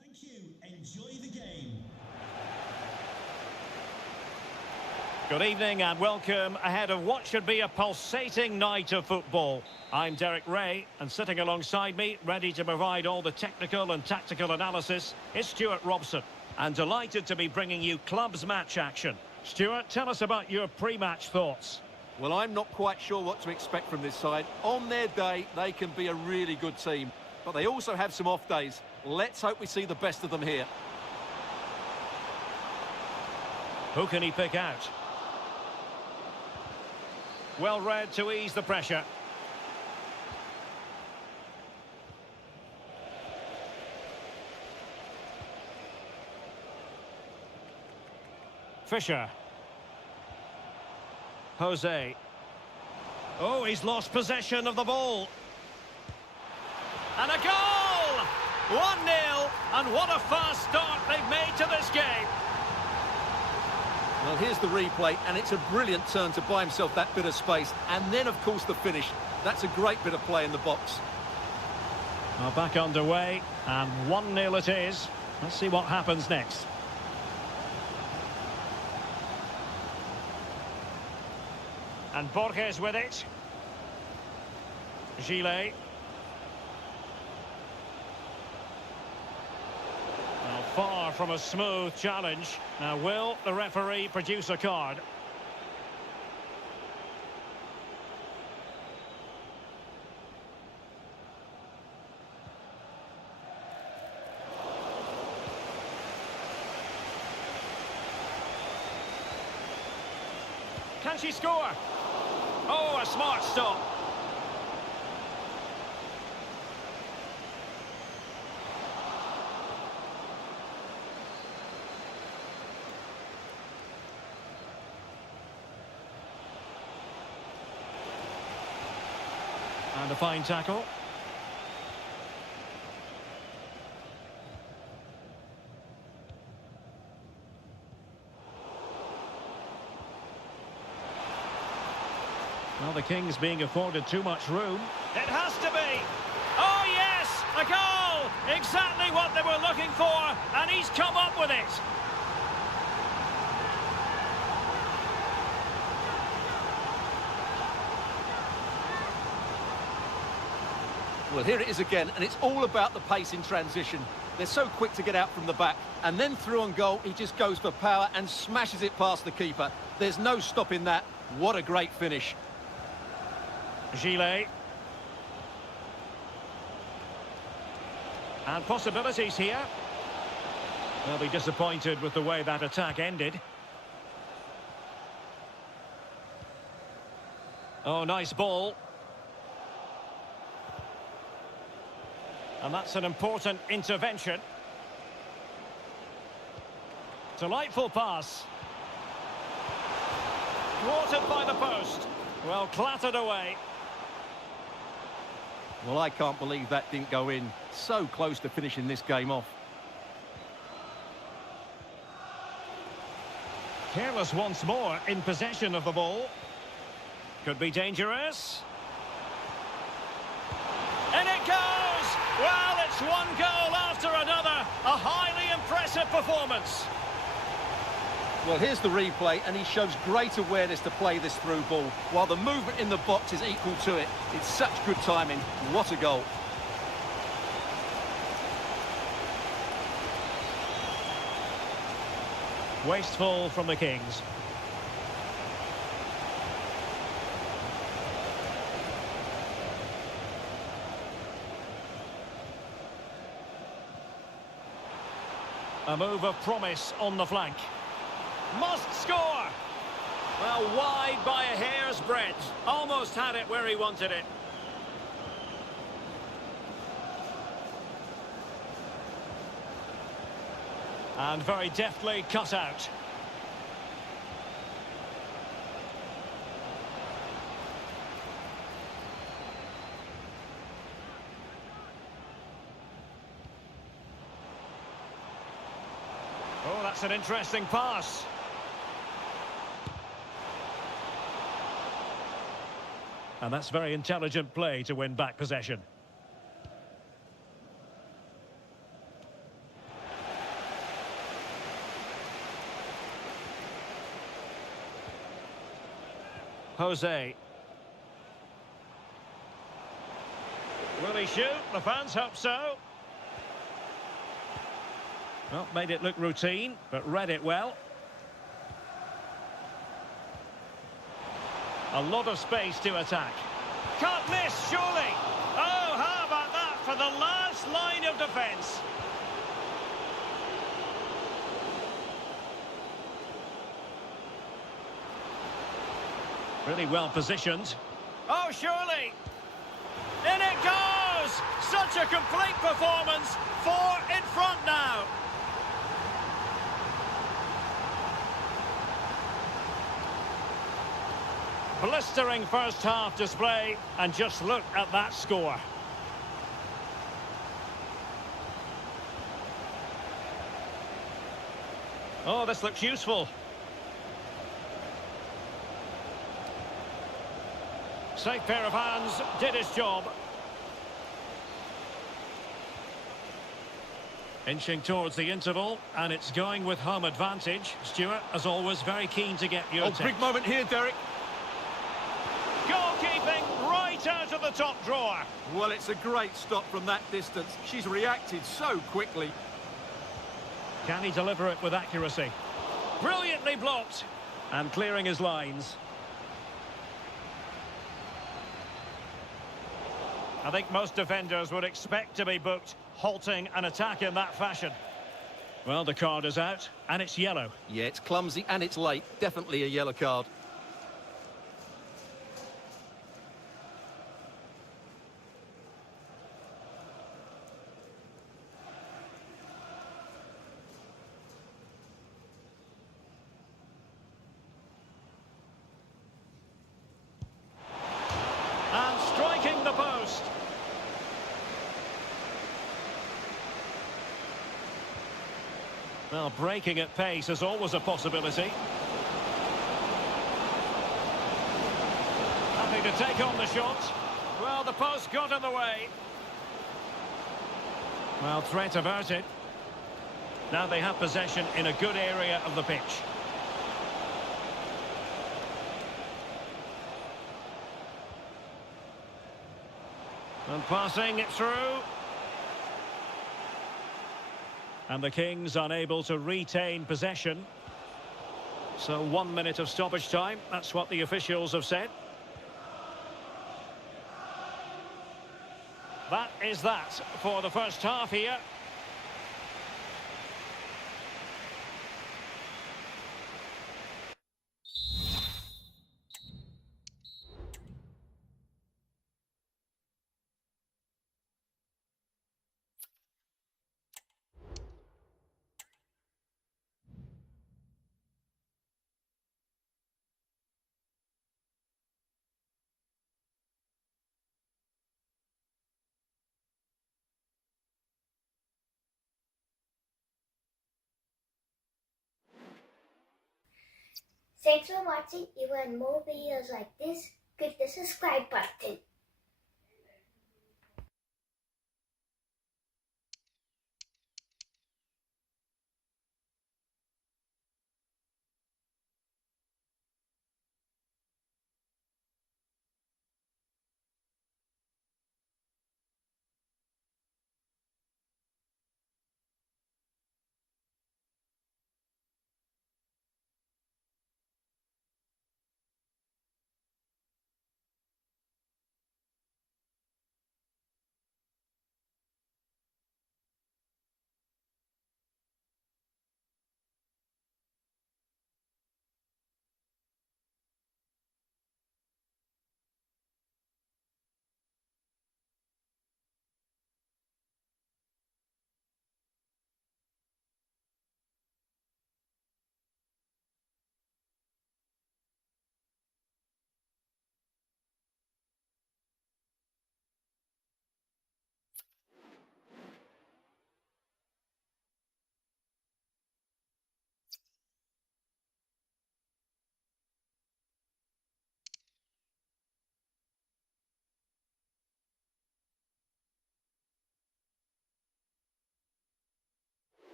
Thank you. Enjoy the game. Good evening and welcome ahead of what should be a pulsating night of football. I'm Derek Ray, and sitting alongside me, ready to provide all the technical and tactical analysis, is Stuart Robson. And delighted to be bringing you clubs match action. Stuart, tell us about your pre-match thoughts. Well, I'm not quite sure what to expect from this side. On their day, they can be a really good team, but they also have some off days. Let's hope we see the best of them here. Who can he pick out? Well read to ease the pressure. Fisher. Jose. Oh, he's lost possession of the ball. And a goal! 1-0, and what a fast start they've made to this game. Well, here's the replay, and it's a brilliant turn to buy himself that bit of space. And then, of course, the finish. That's a great bit of play in the box. Well, back underway, and 1-0 it is. Let's see what happens next. And Borges with it. Gillet. Now, far from a smooth challenge. Now, will the referee produce a card? Can she score? Oh, a smart stop. And a fine tackle. Well, the Kings being afforded too much room. It has to be. Oh, yes! A goal! Exactly what they were looking for, and he's come up with it. Well, here it is again, and it's all about the pace in transition. They're so quick to get out from the back, and then through on goal, he just goes for power and smashes it past the keeper. There's no stopping that. What a great finish. Gillet. And possibilities here. They'll be disappointed with the way that attack ended. Oh, nice ball. And that's an important intervention. Delightful pass. Thwarted by the post. Well, clattered away. Well, I can't believe that didn't go in. So close to finishing this game off. Careless once more in possession of the ball. Could be dangerous. And it goes! Well, it's one goal after another. A highly impressive performance. Well, here's the replay, and he shows great awareness to play this through ball, while the movement in the box is equal to it. It's such good timing. What a goal. Wasteful from the Kings. A move of promise on the flank. Must score! Well, wide by a hair's breadth. Almost had it where he wanted it. And very deftly cut out. Oh, that's an interesting pass. And that's very intelligent play to win back possession. Jose. Will he shoot? The fans hope so. Well, made it look routine, but read it well. A lot of space to attack. Can't miss, surely. Oh, how about that for the last line of defence? Really well positioned. Oh, surely. In it goes! Such a complete performance. 4 in front now. Blistering first half display, and just look at that score. Oh, this looks useful. Safe pair of hands, did his job. Inching towards the interval, and it's going with home advantage. Stuart, as always, very keen to get your take. Big moment here, Derek. Goalkeeping right out of the top drawer. Well, it's a great stop from that distance. She's reacted so quickly. Can he deliver it with accuracy? Brilliantly blocked. And clearing his lines. I think most defenders would expect to be booked, halting an attack in that fashion. Well, the card is out, and it's yellow. Yeah, it's clumsy and it's late. Definitely a yellow card. And striking the post. Well, breaking at pace is always a possibility. Happy to take on the shot. Well, the post got in the way. Well, threat averted. Now they have possession in a good area of the pitch. And passing it through. And the Kings unable to retain possession. So 1 minute of stoppage time. That's what the officials have said. That is that for the first half here. Thanks for watching. If you want more videos like this, click the subscribe button.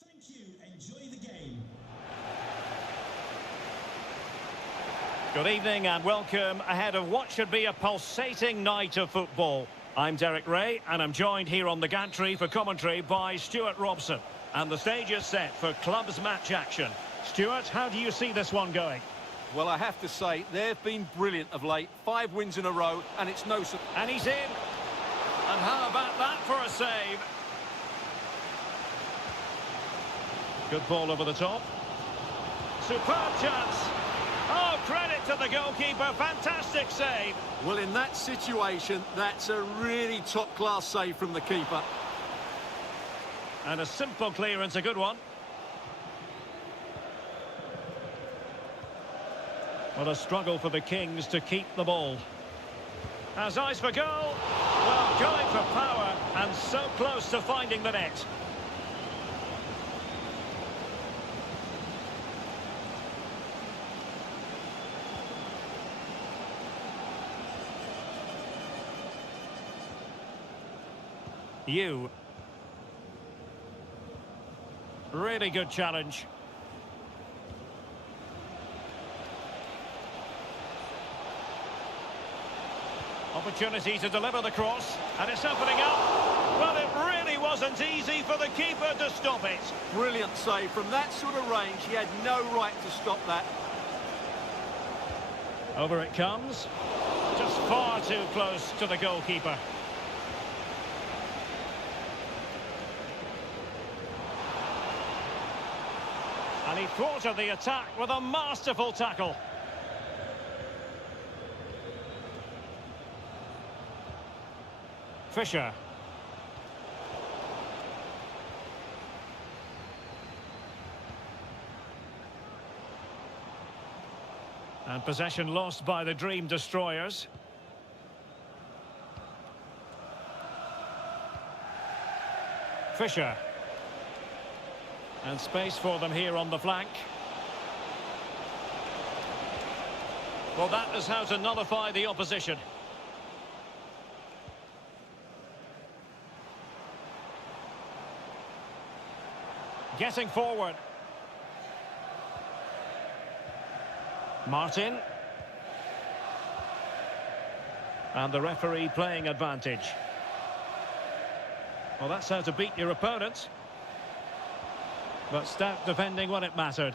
Thank you. Enjoy the game. Good evening and welcome ahead of what should be a pulsating night of football. I'm Derek Ray and I'm joined here on the gantry for commentary by Stuart Robson. And the stage is set for clubs match action. Stuart, how do you see this one going? Well, I have to say, they've been brilliant of late. 5 wins in a row, and it's no... And he's in. And how about that for a save? Good ball over the top. Superb chance. Oh, credit to the goalkeeper. Fantastic save. Well, in that situation, that's a really top-class save from the keeper. And a simple clearance, a good one. Well, a struggle for the Kings to keep the ball. Has eyes for goal. Well, going for power and so close to finding the net. Really good challenge. Opportunity to deliver the cross, and it's opening up. Well, it really wasn't easy for the keeper to stop it. Brilliant save. From that sort of range, he had no right to stop that. Over it comes. Just far too close to the goalkeeper. And he thwarted the attack with a masterful tackle. Fisher. And possession lost by the Dream Destroyers. Fisher. And space for them here on the flank. Well, that is how to nullify the opposition. Getting forward. Martin. And the referee playing advantage. Well, that's how to beat your opponent. But stout defending when it mattered.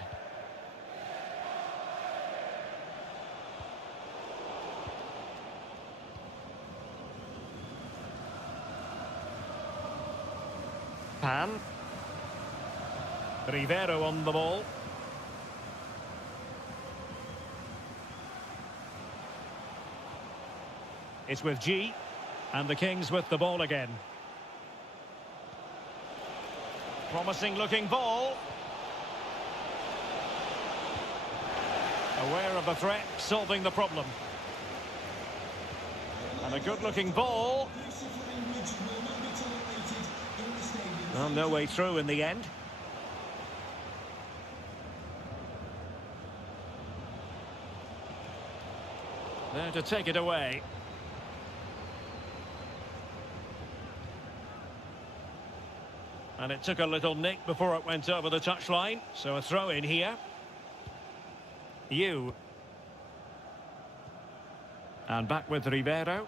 Pan. Rivero on the ball. It's with G. And the Kings with the ball again. Promising looking ball. Aware of the threat, solving the problem. And a good looking ball. Well, no way through in the end. There to take it away. And it took a little nick before it went over the touchline. So a throw in here. And back with Rivero.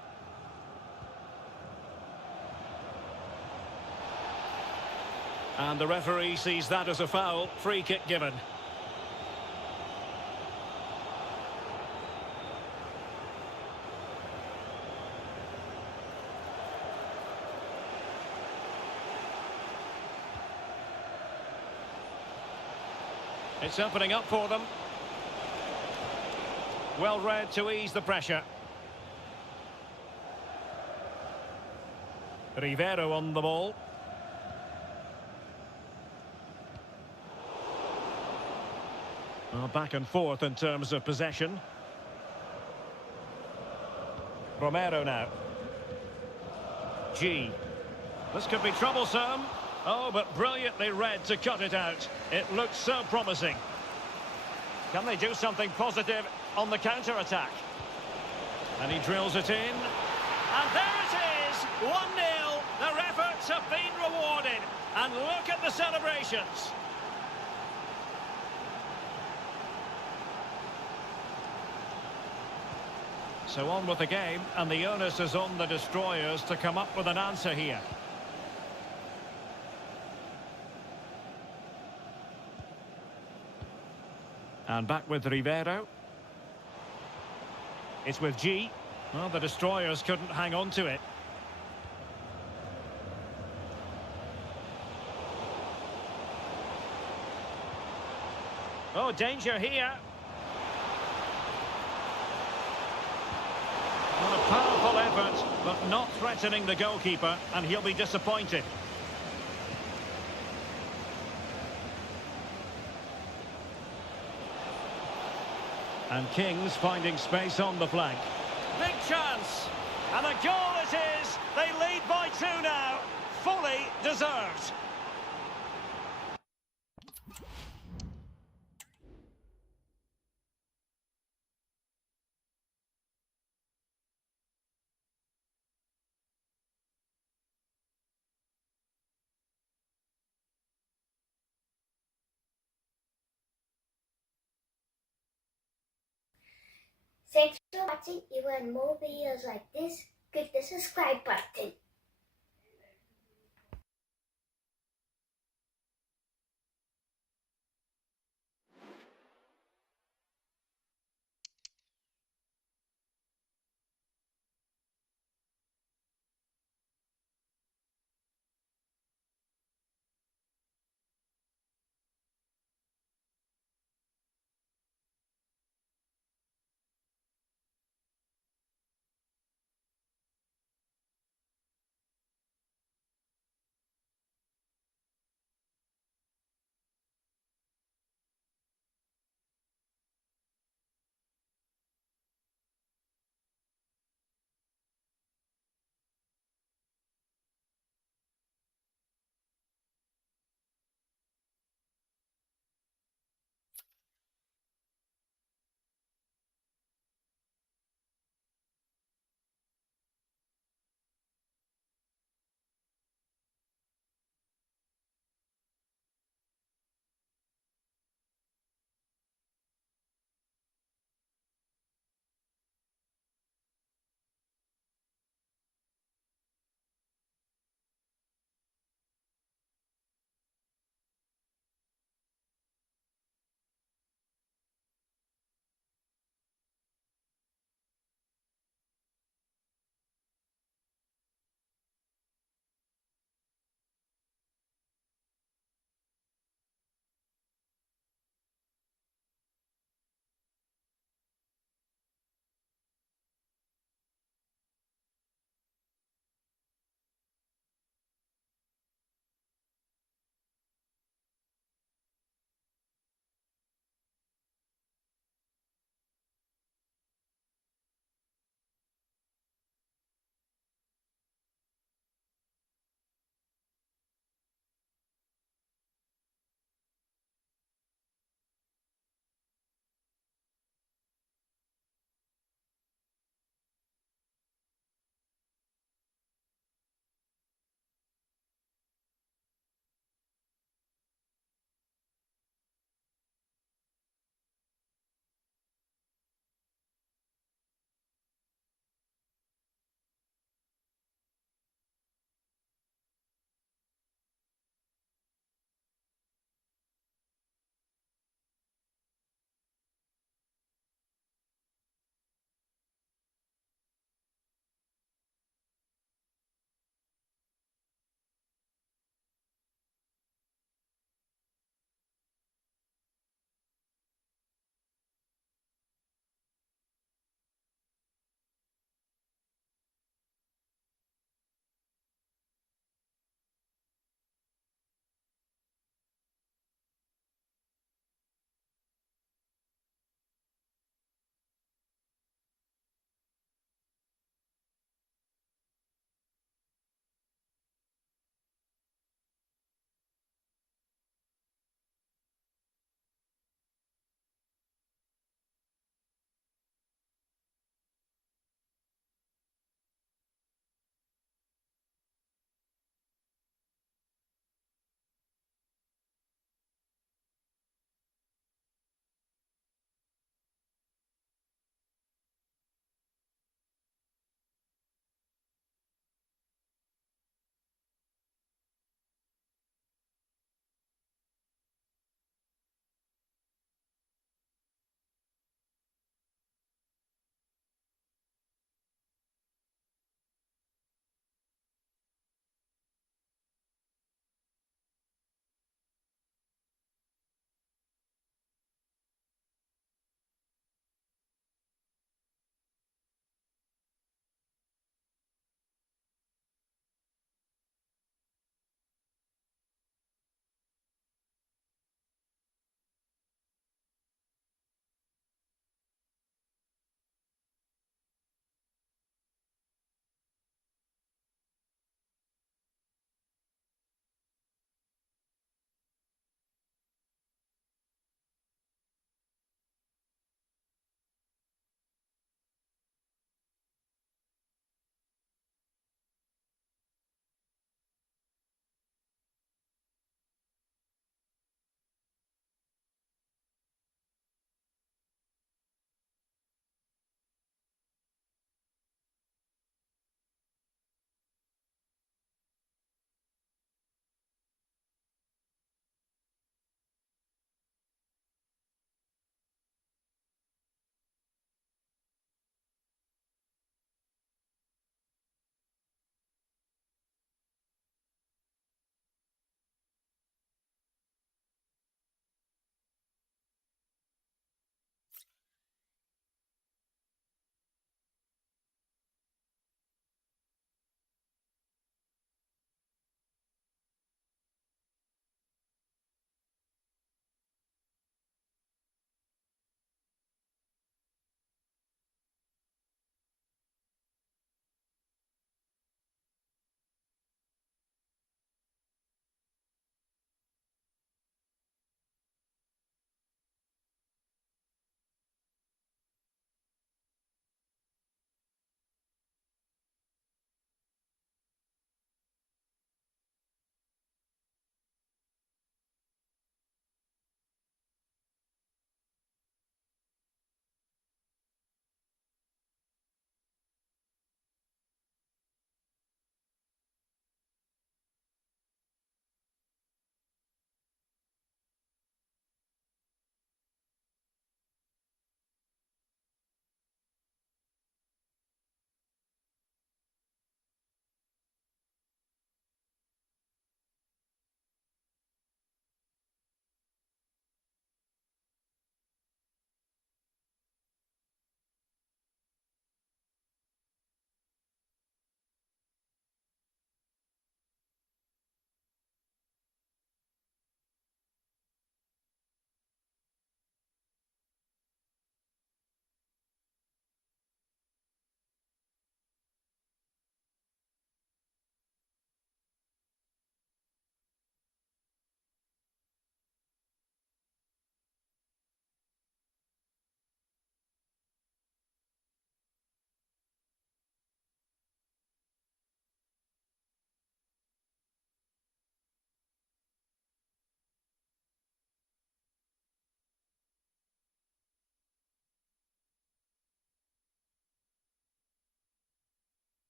And the referee sees that as a foul. Free kick given. It's opening up for them. Well read to ease the pressure. Rivero on the ball. Well, back and forth in terms of possession. Romero now. G. This could be troublesome. Oh, but brilliantly read to cut it out. It looks so promising. Can they do something positive on the counter-attack? And he drills it in. And there it is! 1-0. Their efforts have been rewarded. And look at the celebrations. So on with the game, and the onus is on the Destroyers to come up with an answer here. And back with Rivero. It's with G. Well, the Destroyers couldn't hang on to it. Oh, danger here. Well, a powerful effort, but not threatening the goalkeeper, and he'll be disappointed. And Kings finding space on the flank. Big chance. And a goal it is. They lead by 2 now. Fully deserved. Thanks for watching. If you want more videos like this, click the subscribe button.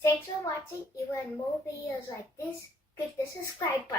Thanks for watching. Even more videos like this, click the subscribe button.